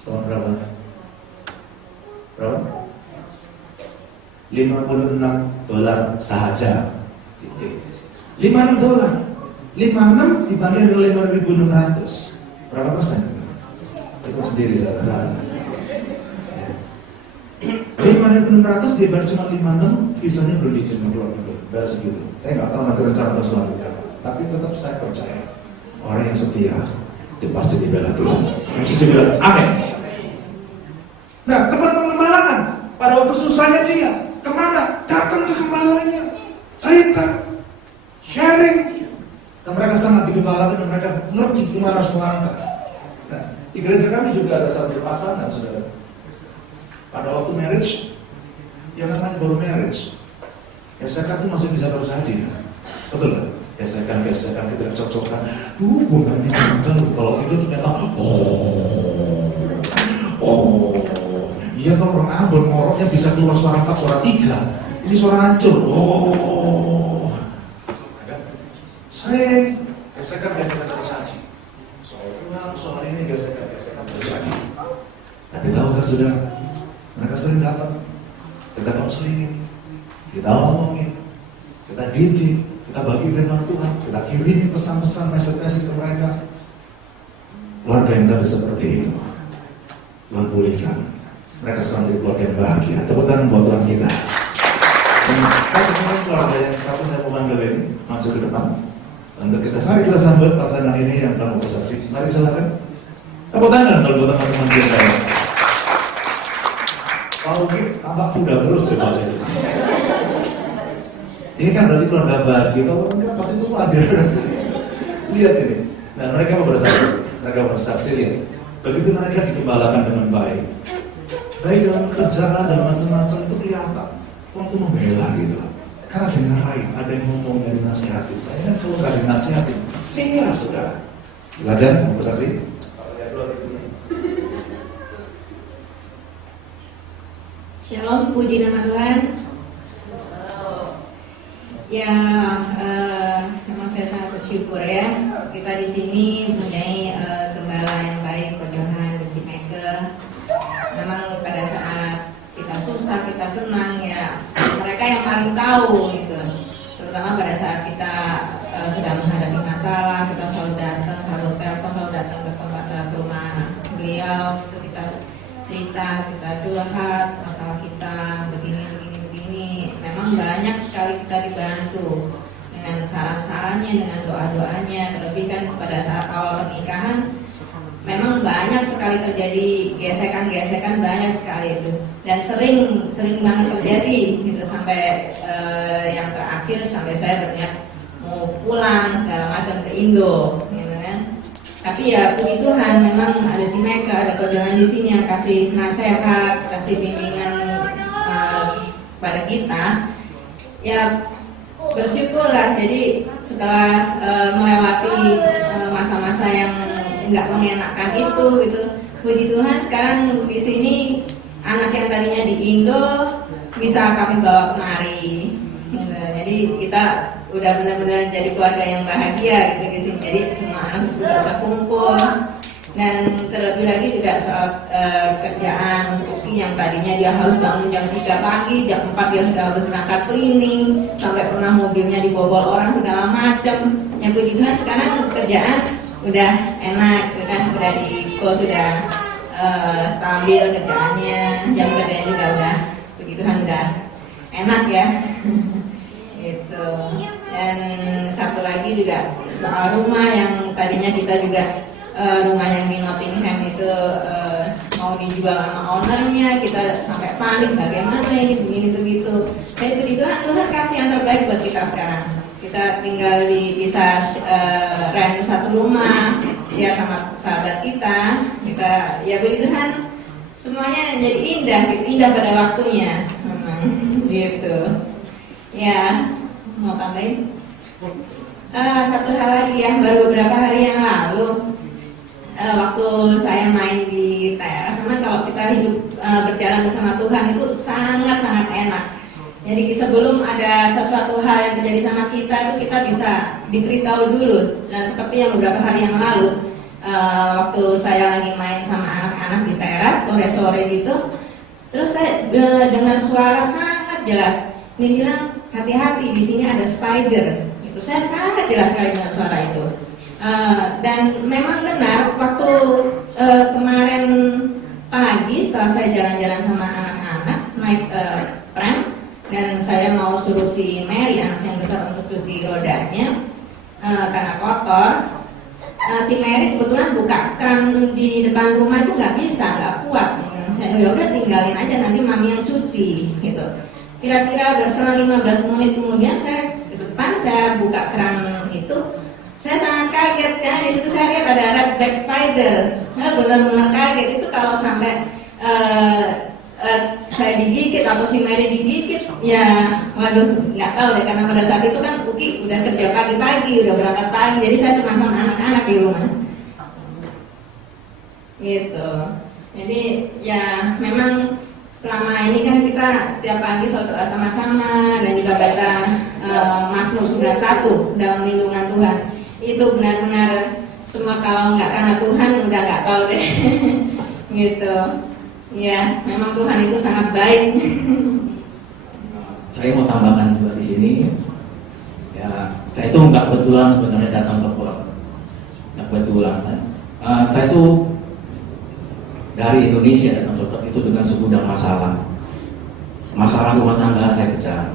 Setahun berapa? Berapa? $56 saja. $56. 56 dibanding dengan 5.600. Berapa persen? Itu sendiri saudara. 5.600 dia bayar cuma 56, visanya belum diizinkan keluar dulu. Bayar segitu. Saya nggak tahu nanti rencana selanjutnya apa. Tapi tetap saya percaya orang yang setia dia pasti dibela Tuhan. Yang setia bilang amin. Nah, teman pengembalaan pada waktu susahnya dia kemana? Datang ke gembalanya, cerita, sharing, dan mereka sangat digembalakan dan mereka ngerti gimana harus melangkah. Nah, di gereja kami juga ada satu pasangan, saudara. Pada waktu marriage, yang namanya baru marriage, gesekan itu masih bisa terjadi, kan? Betul kan? Gesekan kita cocokkan. Gue gak nyangka loh kalau itu ternyata iya kalau orang Ambon ngoroknya bisa keluar suara 4, suara 3. ini suara hancur. Oh, sering gesekan-gesekan terjadi. Soal ini gesekan-gesekan terjadi. Tapi tahukah saudara, mereka sering datang, kita konseling, kita omongin, kita didik, kita bagi firman Tuhan, kita kirimi pesan-pesan, message-message ke mereka. Keluarga yang tadi seperti itu, Tuhan pulihkan. Mereka sekarang menjadi keluarga yang bahagia. Tepuk tangan buat Tuhan kita. Dan saya ketemu keluarga yang satu, saya mau panggil ini maju ke depan. Untuk kita sambut pasangan ini yang telah bersaksi. Mari silakan. Tepuk tangan buat teman-teman kita. Oke, tampak kuda terus ya Pak. Ini kan berarti keluarga bahagia. Kalau enggak pasti itu hadir. Lihat ini. Nah mereka bersaksi lihat. Begitu mereka digembalakan dengan baik. Baik dalam kerjaan dan macam-macam itu kelihatan. Tuhan itu membela gitu. Karena dengarin, ada yang ngomong dari nasihatin. Bayangkan kalau nggak dinasihatin, iya saudara. Silakan mau bersaksi. Shalom, puji nama Tuhan. Ya, memang saya sangat bersyukur ya. Kita di sini mempunyai gembala yang baik, Ko Johan Benci Meke. Memang pada saat kita susah, kita senang ya, mereka yang paling tahu gitu. Terutama pada saat kita sedang menghadapi masalah, kita selalu datang, selalu telepon, selalu datang ke tempat rumah beliau. Itu kita cerita, kita curhat masalah kita begini. Memang banyak sekali kita dibantu dengan saran-sarannya, dengan doa-doanya. Terlebih kan pada saat awal pernikahan, memang banyak sekali terjadi gesekan-gesekan, banyak sekali itu. Dan sering banget terjadi gitu sampai yang terakhir sampai saya berniat mau pulang segala macam ke Indo, gitu kan. Tapi ya puji Tuhan memang ada Cimeka, ada Ko Johan di sini yang kasih nasihat, kasih bimbingan pada kita. Ya bersyukurlah. Jadi setelah melewati masa-masa yang nggak mengenakan itu gitu, puji Tuhan sekarang di sini anak yang tadinya di Indo bisa kami bawa kemari gitu. Jadi kita udah benar-benar jadi keluarga yang bahagia gitu di sini. Jadi semua anak udah kumpul. Dan terlebih lagi juga soal kerjaan Uki yang tadinya dia harus bangun jam 3 pagi, jam 4 dia sudah harus berangkat cleaning, sampai pernah mobilnya dibobol orang segala macam. Yang puji Tuhan sekarang kerjaan udah enak, kan udah di kos, sudah stabil kerjaannya, jam kerjanya juga udah, puji Tuhan udah enak ya. Gitu. Dan satu lagi juga soal rumah yang tadinya kita juga rumah yang di Nottingham itu mau dijual sama ownernya, kita sampai panik bagaimana ini begini begitu. Tapi puji Tuhan, Tuhan kasih yang terbaik buat kita sekarang. Kita tinggal bisa rent satu rumah, share sama sahabat kita ya puji Tuhan semuanya jadi indah pada waktunya memang gitu. Ya mau tambahin satu hal lagi ya, baru beberapa hari yang lalu waktu saya main di teras, memang kalau kita hidup berjalan bersama Tuhan itu sangat-sangat enak. Jadi sebelum ada sesuatu hal yang terjadi sama kita itu kita bisa diberitahu dulu. Nah, seperti yang beberapa hari yang lalu waktu saya lagi main sama anak-anak di teras sore-sore gitu, terus saya dengar suara sangat jelas. Dia bilang hati-hati di sini ada spider. Itu saya sangat jelas sekali dengar suara itu. Dan memang benar waktu kemarin pagi setelah saya jalan-jalan sama anak-anak naik pram dan saya mau suruh si Mary anak yang besar untuk cuci rodanya karena kotor, si Mary kebetulan buka keran di depan rumah itu nggak bisa, nggak kuat. Saya ya udah tinggalin aja nanti mami yang cuci gitu. Kira-kira selang 15 menit kemudian saya ke depan saya buka keran itu. Saya sangat kaget karena di situ saya lihat ada redback spider. Saya benar-benar kaget itu kalau sampai saya digigit atau si Mary digigit, ya waduh nggak tahu deh, karena pada saat itu kan Uki udah kerja pagi-pagi, udah berangkat pagi, jadi saya cuma sama anak-anak di rumah. Gitu. Jadi ya memang selama ini kan kita setiap pagi selalu doa sama-sama dan juga baca Mazmur 91 dalam lindungan Tuhan. Itu benar-benar semua, kalau nggak karena Tuhan udah nggak tahu deh. Gitu. Ya, memang Tuhan itu sangat baik. Saya mau tambahkan juga di sini. Ya, saya itu nggak kebetulan sebenarnya datang ke POR. Nggak kebetulan. Saya itu dari Indonesia datang ke POR itu dengan segudang masalah. Masalah rumah tangga saya pecah,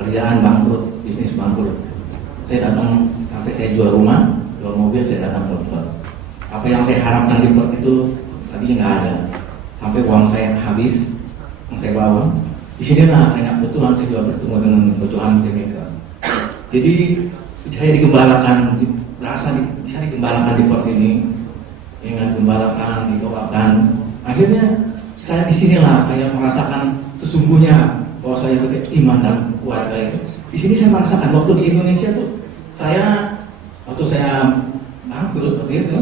kerjaan bangkrut, bisnis bangkrut. Saya datang sampai saya jual rumah, jual mobil, saya datang ke POR. Apa yang saya harapkan di POR itu tadi nggak ada. Sampai uang saya habis, yang saya bawa. Di sinilah saya nggak kebetulan saya juga bertemu dengan kebutuhan mereka. Jadi saya digembalakan, saya digembalakan di POR ini, dengan gembalakan, didoakan. Akhirnya saya di sinilah saya merasakan sesungguhnya bahwa saya beriman dan keluarga itu. Di sini saya merasakan waktu di Indonesia tuh waktu saya bangkrut waktu itu,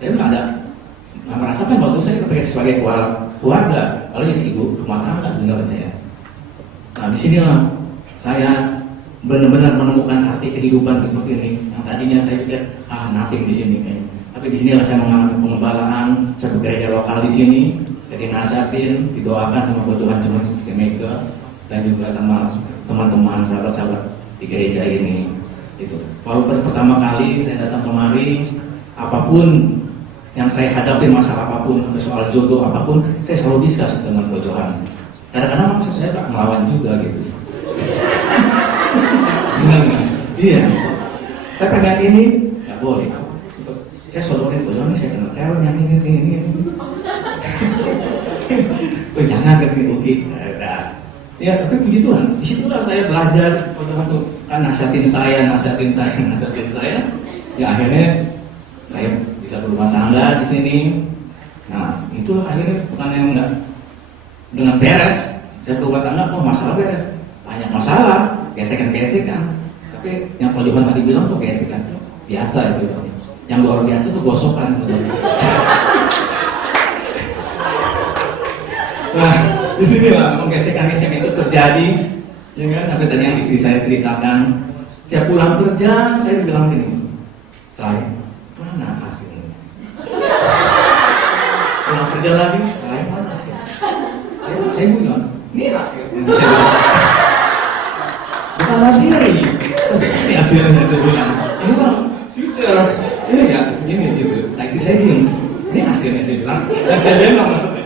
saya nggak ada merasakan waktu saya sebagai keluarga, lalu jadi ibu rumah tangga benar saya. Nah di sinilah saya benar-benar menemukan arti kehidupan seperti ini. Yang tadinya saya pikir nothing di sini, tapi di sinilah saya mengalami pengembalaan. Saya bekerja lokal di sini, jadi nasihatin, didoakan sama Tuhan cuma seperti mereka dan juga sama teman-teman sahabat-sahabat di gereja ini. Itu. Walaupun pertama kali saya datang kemari, apapun yang saya hadapi, masalah apapun, soal jodoh apapun, saya selalu diskus dengan Tuhan. Kadang-kadang maksud saya tak melawan juga gitu. Enggak. Iya. Saya pengen ini, nggak boleh. Saya sodorin Tuhan, saya kenal cewek yang ini. Oh, jangan ketemu gitu. Ya, tapi puji Tuhan, disitulah saya belajar Tuhan tuh kan nasihatin saya. Ya akhirnya saya bisa berumah tangga di sini. Nah, itulah akhirnya bukan yang enggak dengan beres. Saya berumah tangga, masalah beres. Banyak masalah, gesekan. Tapi yang Pak Johan tadi bilang tuh gesekan biasa itu. Yang luar biasa tuh gosokan. Nah, di sini lah memang gesekan itu terjadi. Ya kan? Tapi tadi yang istri saya ceritakan, setiap pulang kerja saya bilang gini, saya mana hasilnya? Pulang kerja lagi, saya mana hasilnya? Saya bilang, ini hasilnya. Bukan lagi, tapi ini hasilnya saya bilang. Ini kan future, ini enggak, ini gitu. Nah istri saya diem, ini hasilnya saya bilang. Dan saya bilang maksudnya.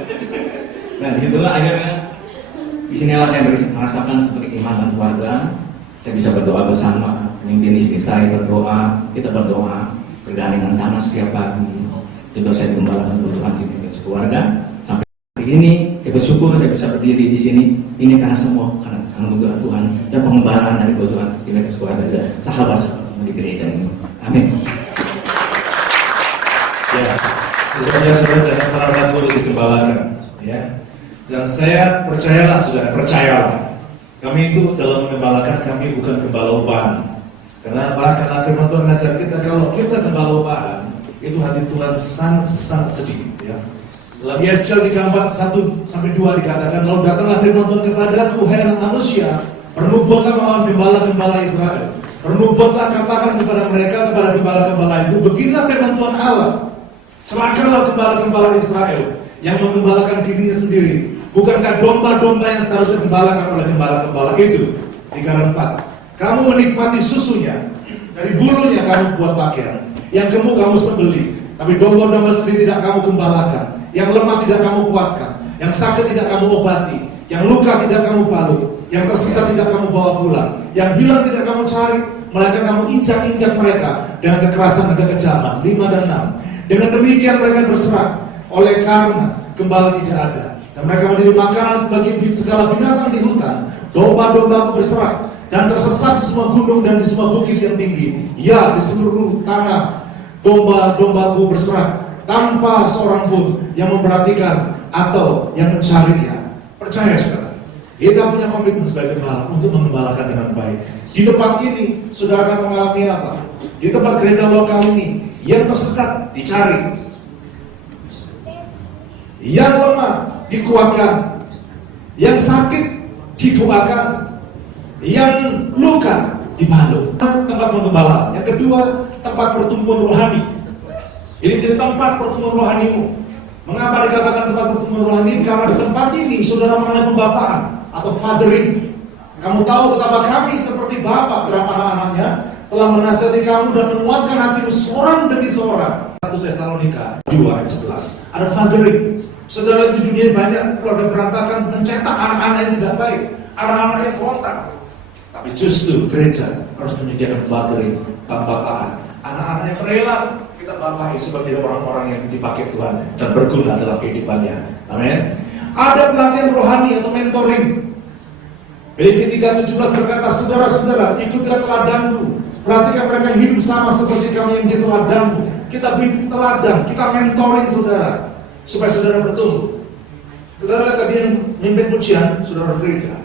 Nah disitulah akhirnya, di sinilah saya merasakan seperti iman dan keluarga. Saya bisa berdoa bersama, memimpin istri saya berdoa, kita berdoa. Bergandengan tangan setiap pagi. Juga saya digembalakan Tuhan keluarga. Sampai hari ini saya bersyukur saya bisa berdiri di sini. Ini karena semua karena anugerah Tuhan dan pengembalaan dari Tuhan di keluarga dan sahabat-sahabat di gereja ini. Amin. Ya, saudara-saudara jangan pernah ragu untuk digembalakan. Ya, dan saya percayalah. Kami itu dalam menggembalakan kami bukan gembala upahan. Karena firman Tuhan mengajar kita kalau kita gembala upahan itu hati Tuhan sangat sedih. Ya. Dalam Yesaya 3:1-2 dikatakan, lalu datanglah firman Tuhan kepadaku, hai anak manusia, pernubuatlah melawan gembala-gembala Israel. Pernubuatlah katakan kepada mereka, kepada gembala-gembala itu, beginilah firman Tuhan Allah. Celakalah gembala-gembala Israel yang menggembalakan dirinya sendiri. Bukankah domba-domba yang seharusnya gembalakan oleh gembala-gembala itu? 3:4. Kamu menikmati susunya, dari bulunya kamu buat pakaian, yang gemuk kamu sembelih, tapi domba-domba sendiri tidak kamu gembalakan, yang lemah tidak kamu kuatkan, yang sakit tidak kamu obati, yang luka tidak kamu balut, yang tersesat tidak kamu bawa pulang, yang hilang tidak kamu cari, melainkan kamu injak-injak mereka dengan kekerasan dan kekejaman. 5 dan 6. Dengan demikian mereka berserak, oleh karena gembala tidak ada, dan mereka menjadi makanan sebagai segala binatang di hutan. Domba-dombaku berserak dan tersesat di semua gunung dan di semua bukit yang tinggi. Ya, di seluruh tanah domba-dombaku berserak tanpa seorang pun yang memperhatikan atau yang mencarinya. Percaya saudara, kita punya komitmen sebagai gembala untuk mengembalakan dengan baik. Di tempat ini, saudara akan mengalami apa? Di tempat gereja lokal ini, yang tersesat dicari, yang lemah dikuatkan, Yang sakit didoakan, yang luka dibalut. Tempat pengembalaan. Yang kedua, tempat pertumbuhan rohani. Ini jadi tempat pertumbuhan rohanimu. Mengapa dikatakan tempat pertumbuhan rohani? Karena di tempat ini saudara mengalami pembapaan atau fathering. Kamu tahu betapa kami seperti bapak terhadap anak-anaknya telah menasihati kamu dan menguatkan hatimu seorang demi seorang. 1 Tesalonika 2 ayat 11. Ada fathering. Saudara di dunia banyak keluarga berantakan mencetak anak-anak yang tidak baik, anak-anak yang kontak. Tapi justru gereja harus menyediakan fathering, pembapaan, anak-anak yang rela kita bapai sebagai orang-orang yang dipakai Tuhan dan berguna dalam kehidupannya. Amin. Ada pelatihan rohani atau mentoring. Filipi 3:17 berkata, saudara-saudara, ikutilah teladanku. Perhatikan mereka yang hidup sama seperti kami yang di teladanmu. Kita beri teladan, kita mentoring saudara, supaya saudara bertumbuh. Saudara lihat tadi yang mimpin pujian, saudara Frida.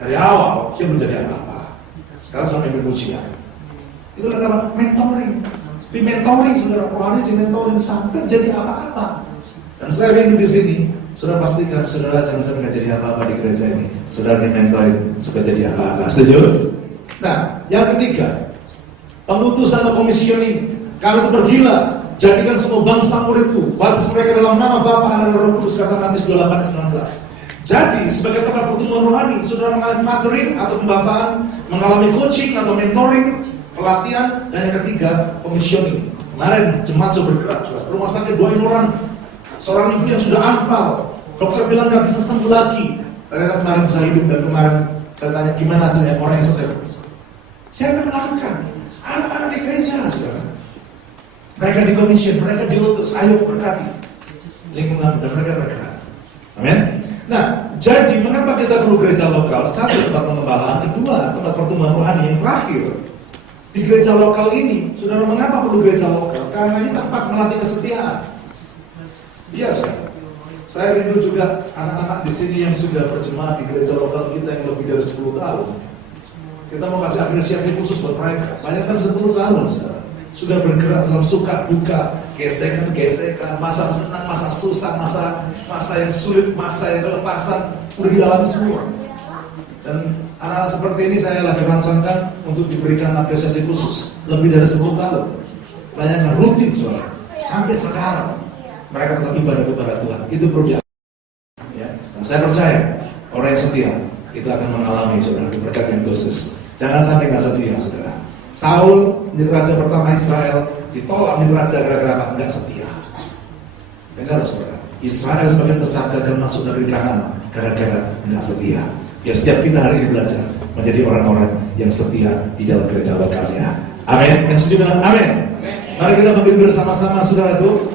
Dari awal, dia menjadi apa-apa. Sekarang sudah mimpin pujian. Itu kata mentoring. Di mentoring, saudara rohani di mentoring sampai jadi apa-apa. Dan saya rindu di sini. Saudara pastikan, saudara jangan sampai jadi apa-apa di gereja ini. Saudara dimentorin supaya jadi apa-apa. Setuju? Nah, yang ketiga, pengutusan atau komisioning. Kalau itu bergila, jadikan semua bangsa muridku, baptis mereka dalam nama Bapa, Anak, dan Roh Kudus, kata Matius 28:19. Jadi, sebagai tempat pertumbuhan rohani, saudara mengalami fathering atau pembapaan, mengalami coaching atau mentoring, pelatihan, dan yang ketiga, komisioning. Kemarin jemaat sudah bergerak, rumah sakit doain orang. Seorang ibu yang sudah anfal, dokter bilang nggak bisa sembuh lagi. Ternyata kemarin bisa hidup, dan kemarin saya tanya gimana hasilnya orang yang setia. Saya melakukan anak-anak di gereja, saudara. Mereka dikomision, mereka diutus, ayo berkati lingkungan dan mereka bergerak. Amin. Nah, jadi mengapa kita perlu gereja lokal? Satu, tempat pengembalaan. Kedua, tempat pertumbuhan rohani. Yang terakhir, di gereja lokal ini, saudara, mengapa perlu gereja lokal? Karena ini tempat melatih kesetiaan. Biasa. Saya rindu juga anak-anak di sini yang sudah berjemaah di gereja lokal kita yang lebih dari 10 tahun. Kita mau kasih apresiasi khusus buat mereka. Banyak kan 10 tahun, saudara. Sudah bergerak dalam suka duka, gesekan, masa senang, masa susah, masa yang sulit, masa yang kelepasan, udah dialami semua. Dan anak-anak seperti ini saya lagi rancangkan untuk diberikan apresiasi khusus lebih dari 10 tahun. Bayangkan rutin, saudara, sampai sekarang mereka tetap ibadah kepada Tuhan. Itu perlu ya. Dan saya percaya orang yang setia itu akan mengalami, saudara, berkat yang khusus. Jangan sampai nggak setia, saudara. Saul menjadi raja pertama Israel ditolak menjadi raja gara-gara apa? Nggak setia. Dengar, saudara. Israel sebagian besar gagal masuk negeri Kanaan gara-gara nggak setia. Biar setiap kita hari ini belajar menjadi orang-orang yang setia di dalam gereja lokalnya. Amin. Yang setuju bilang amin. Mari kita bangkit bersama-sama, saudaraku.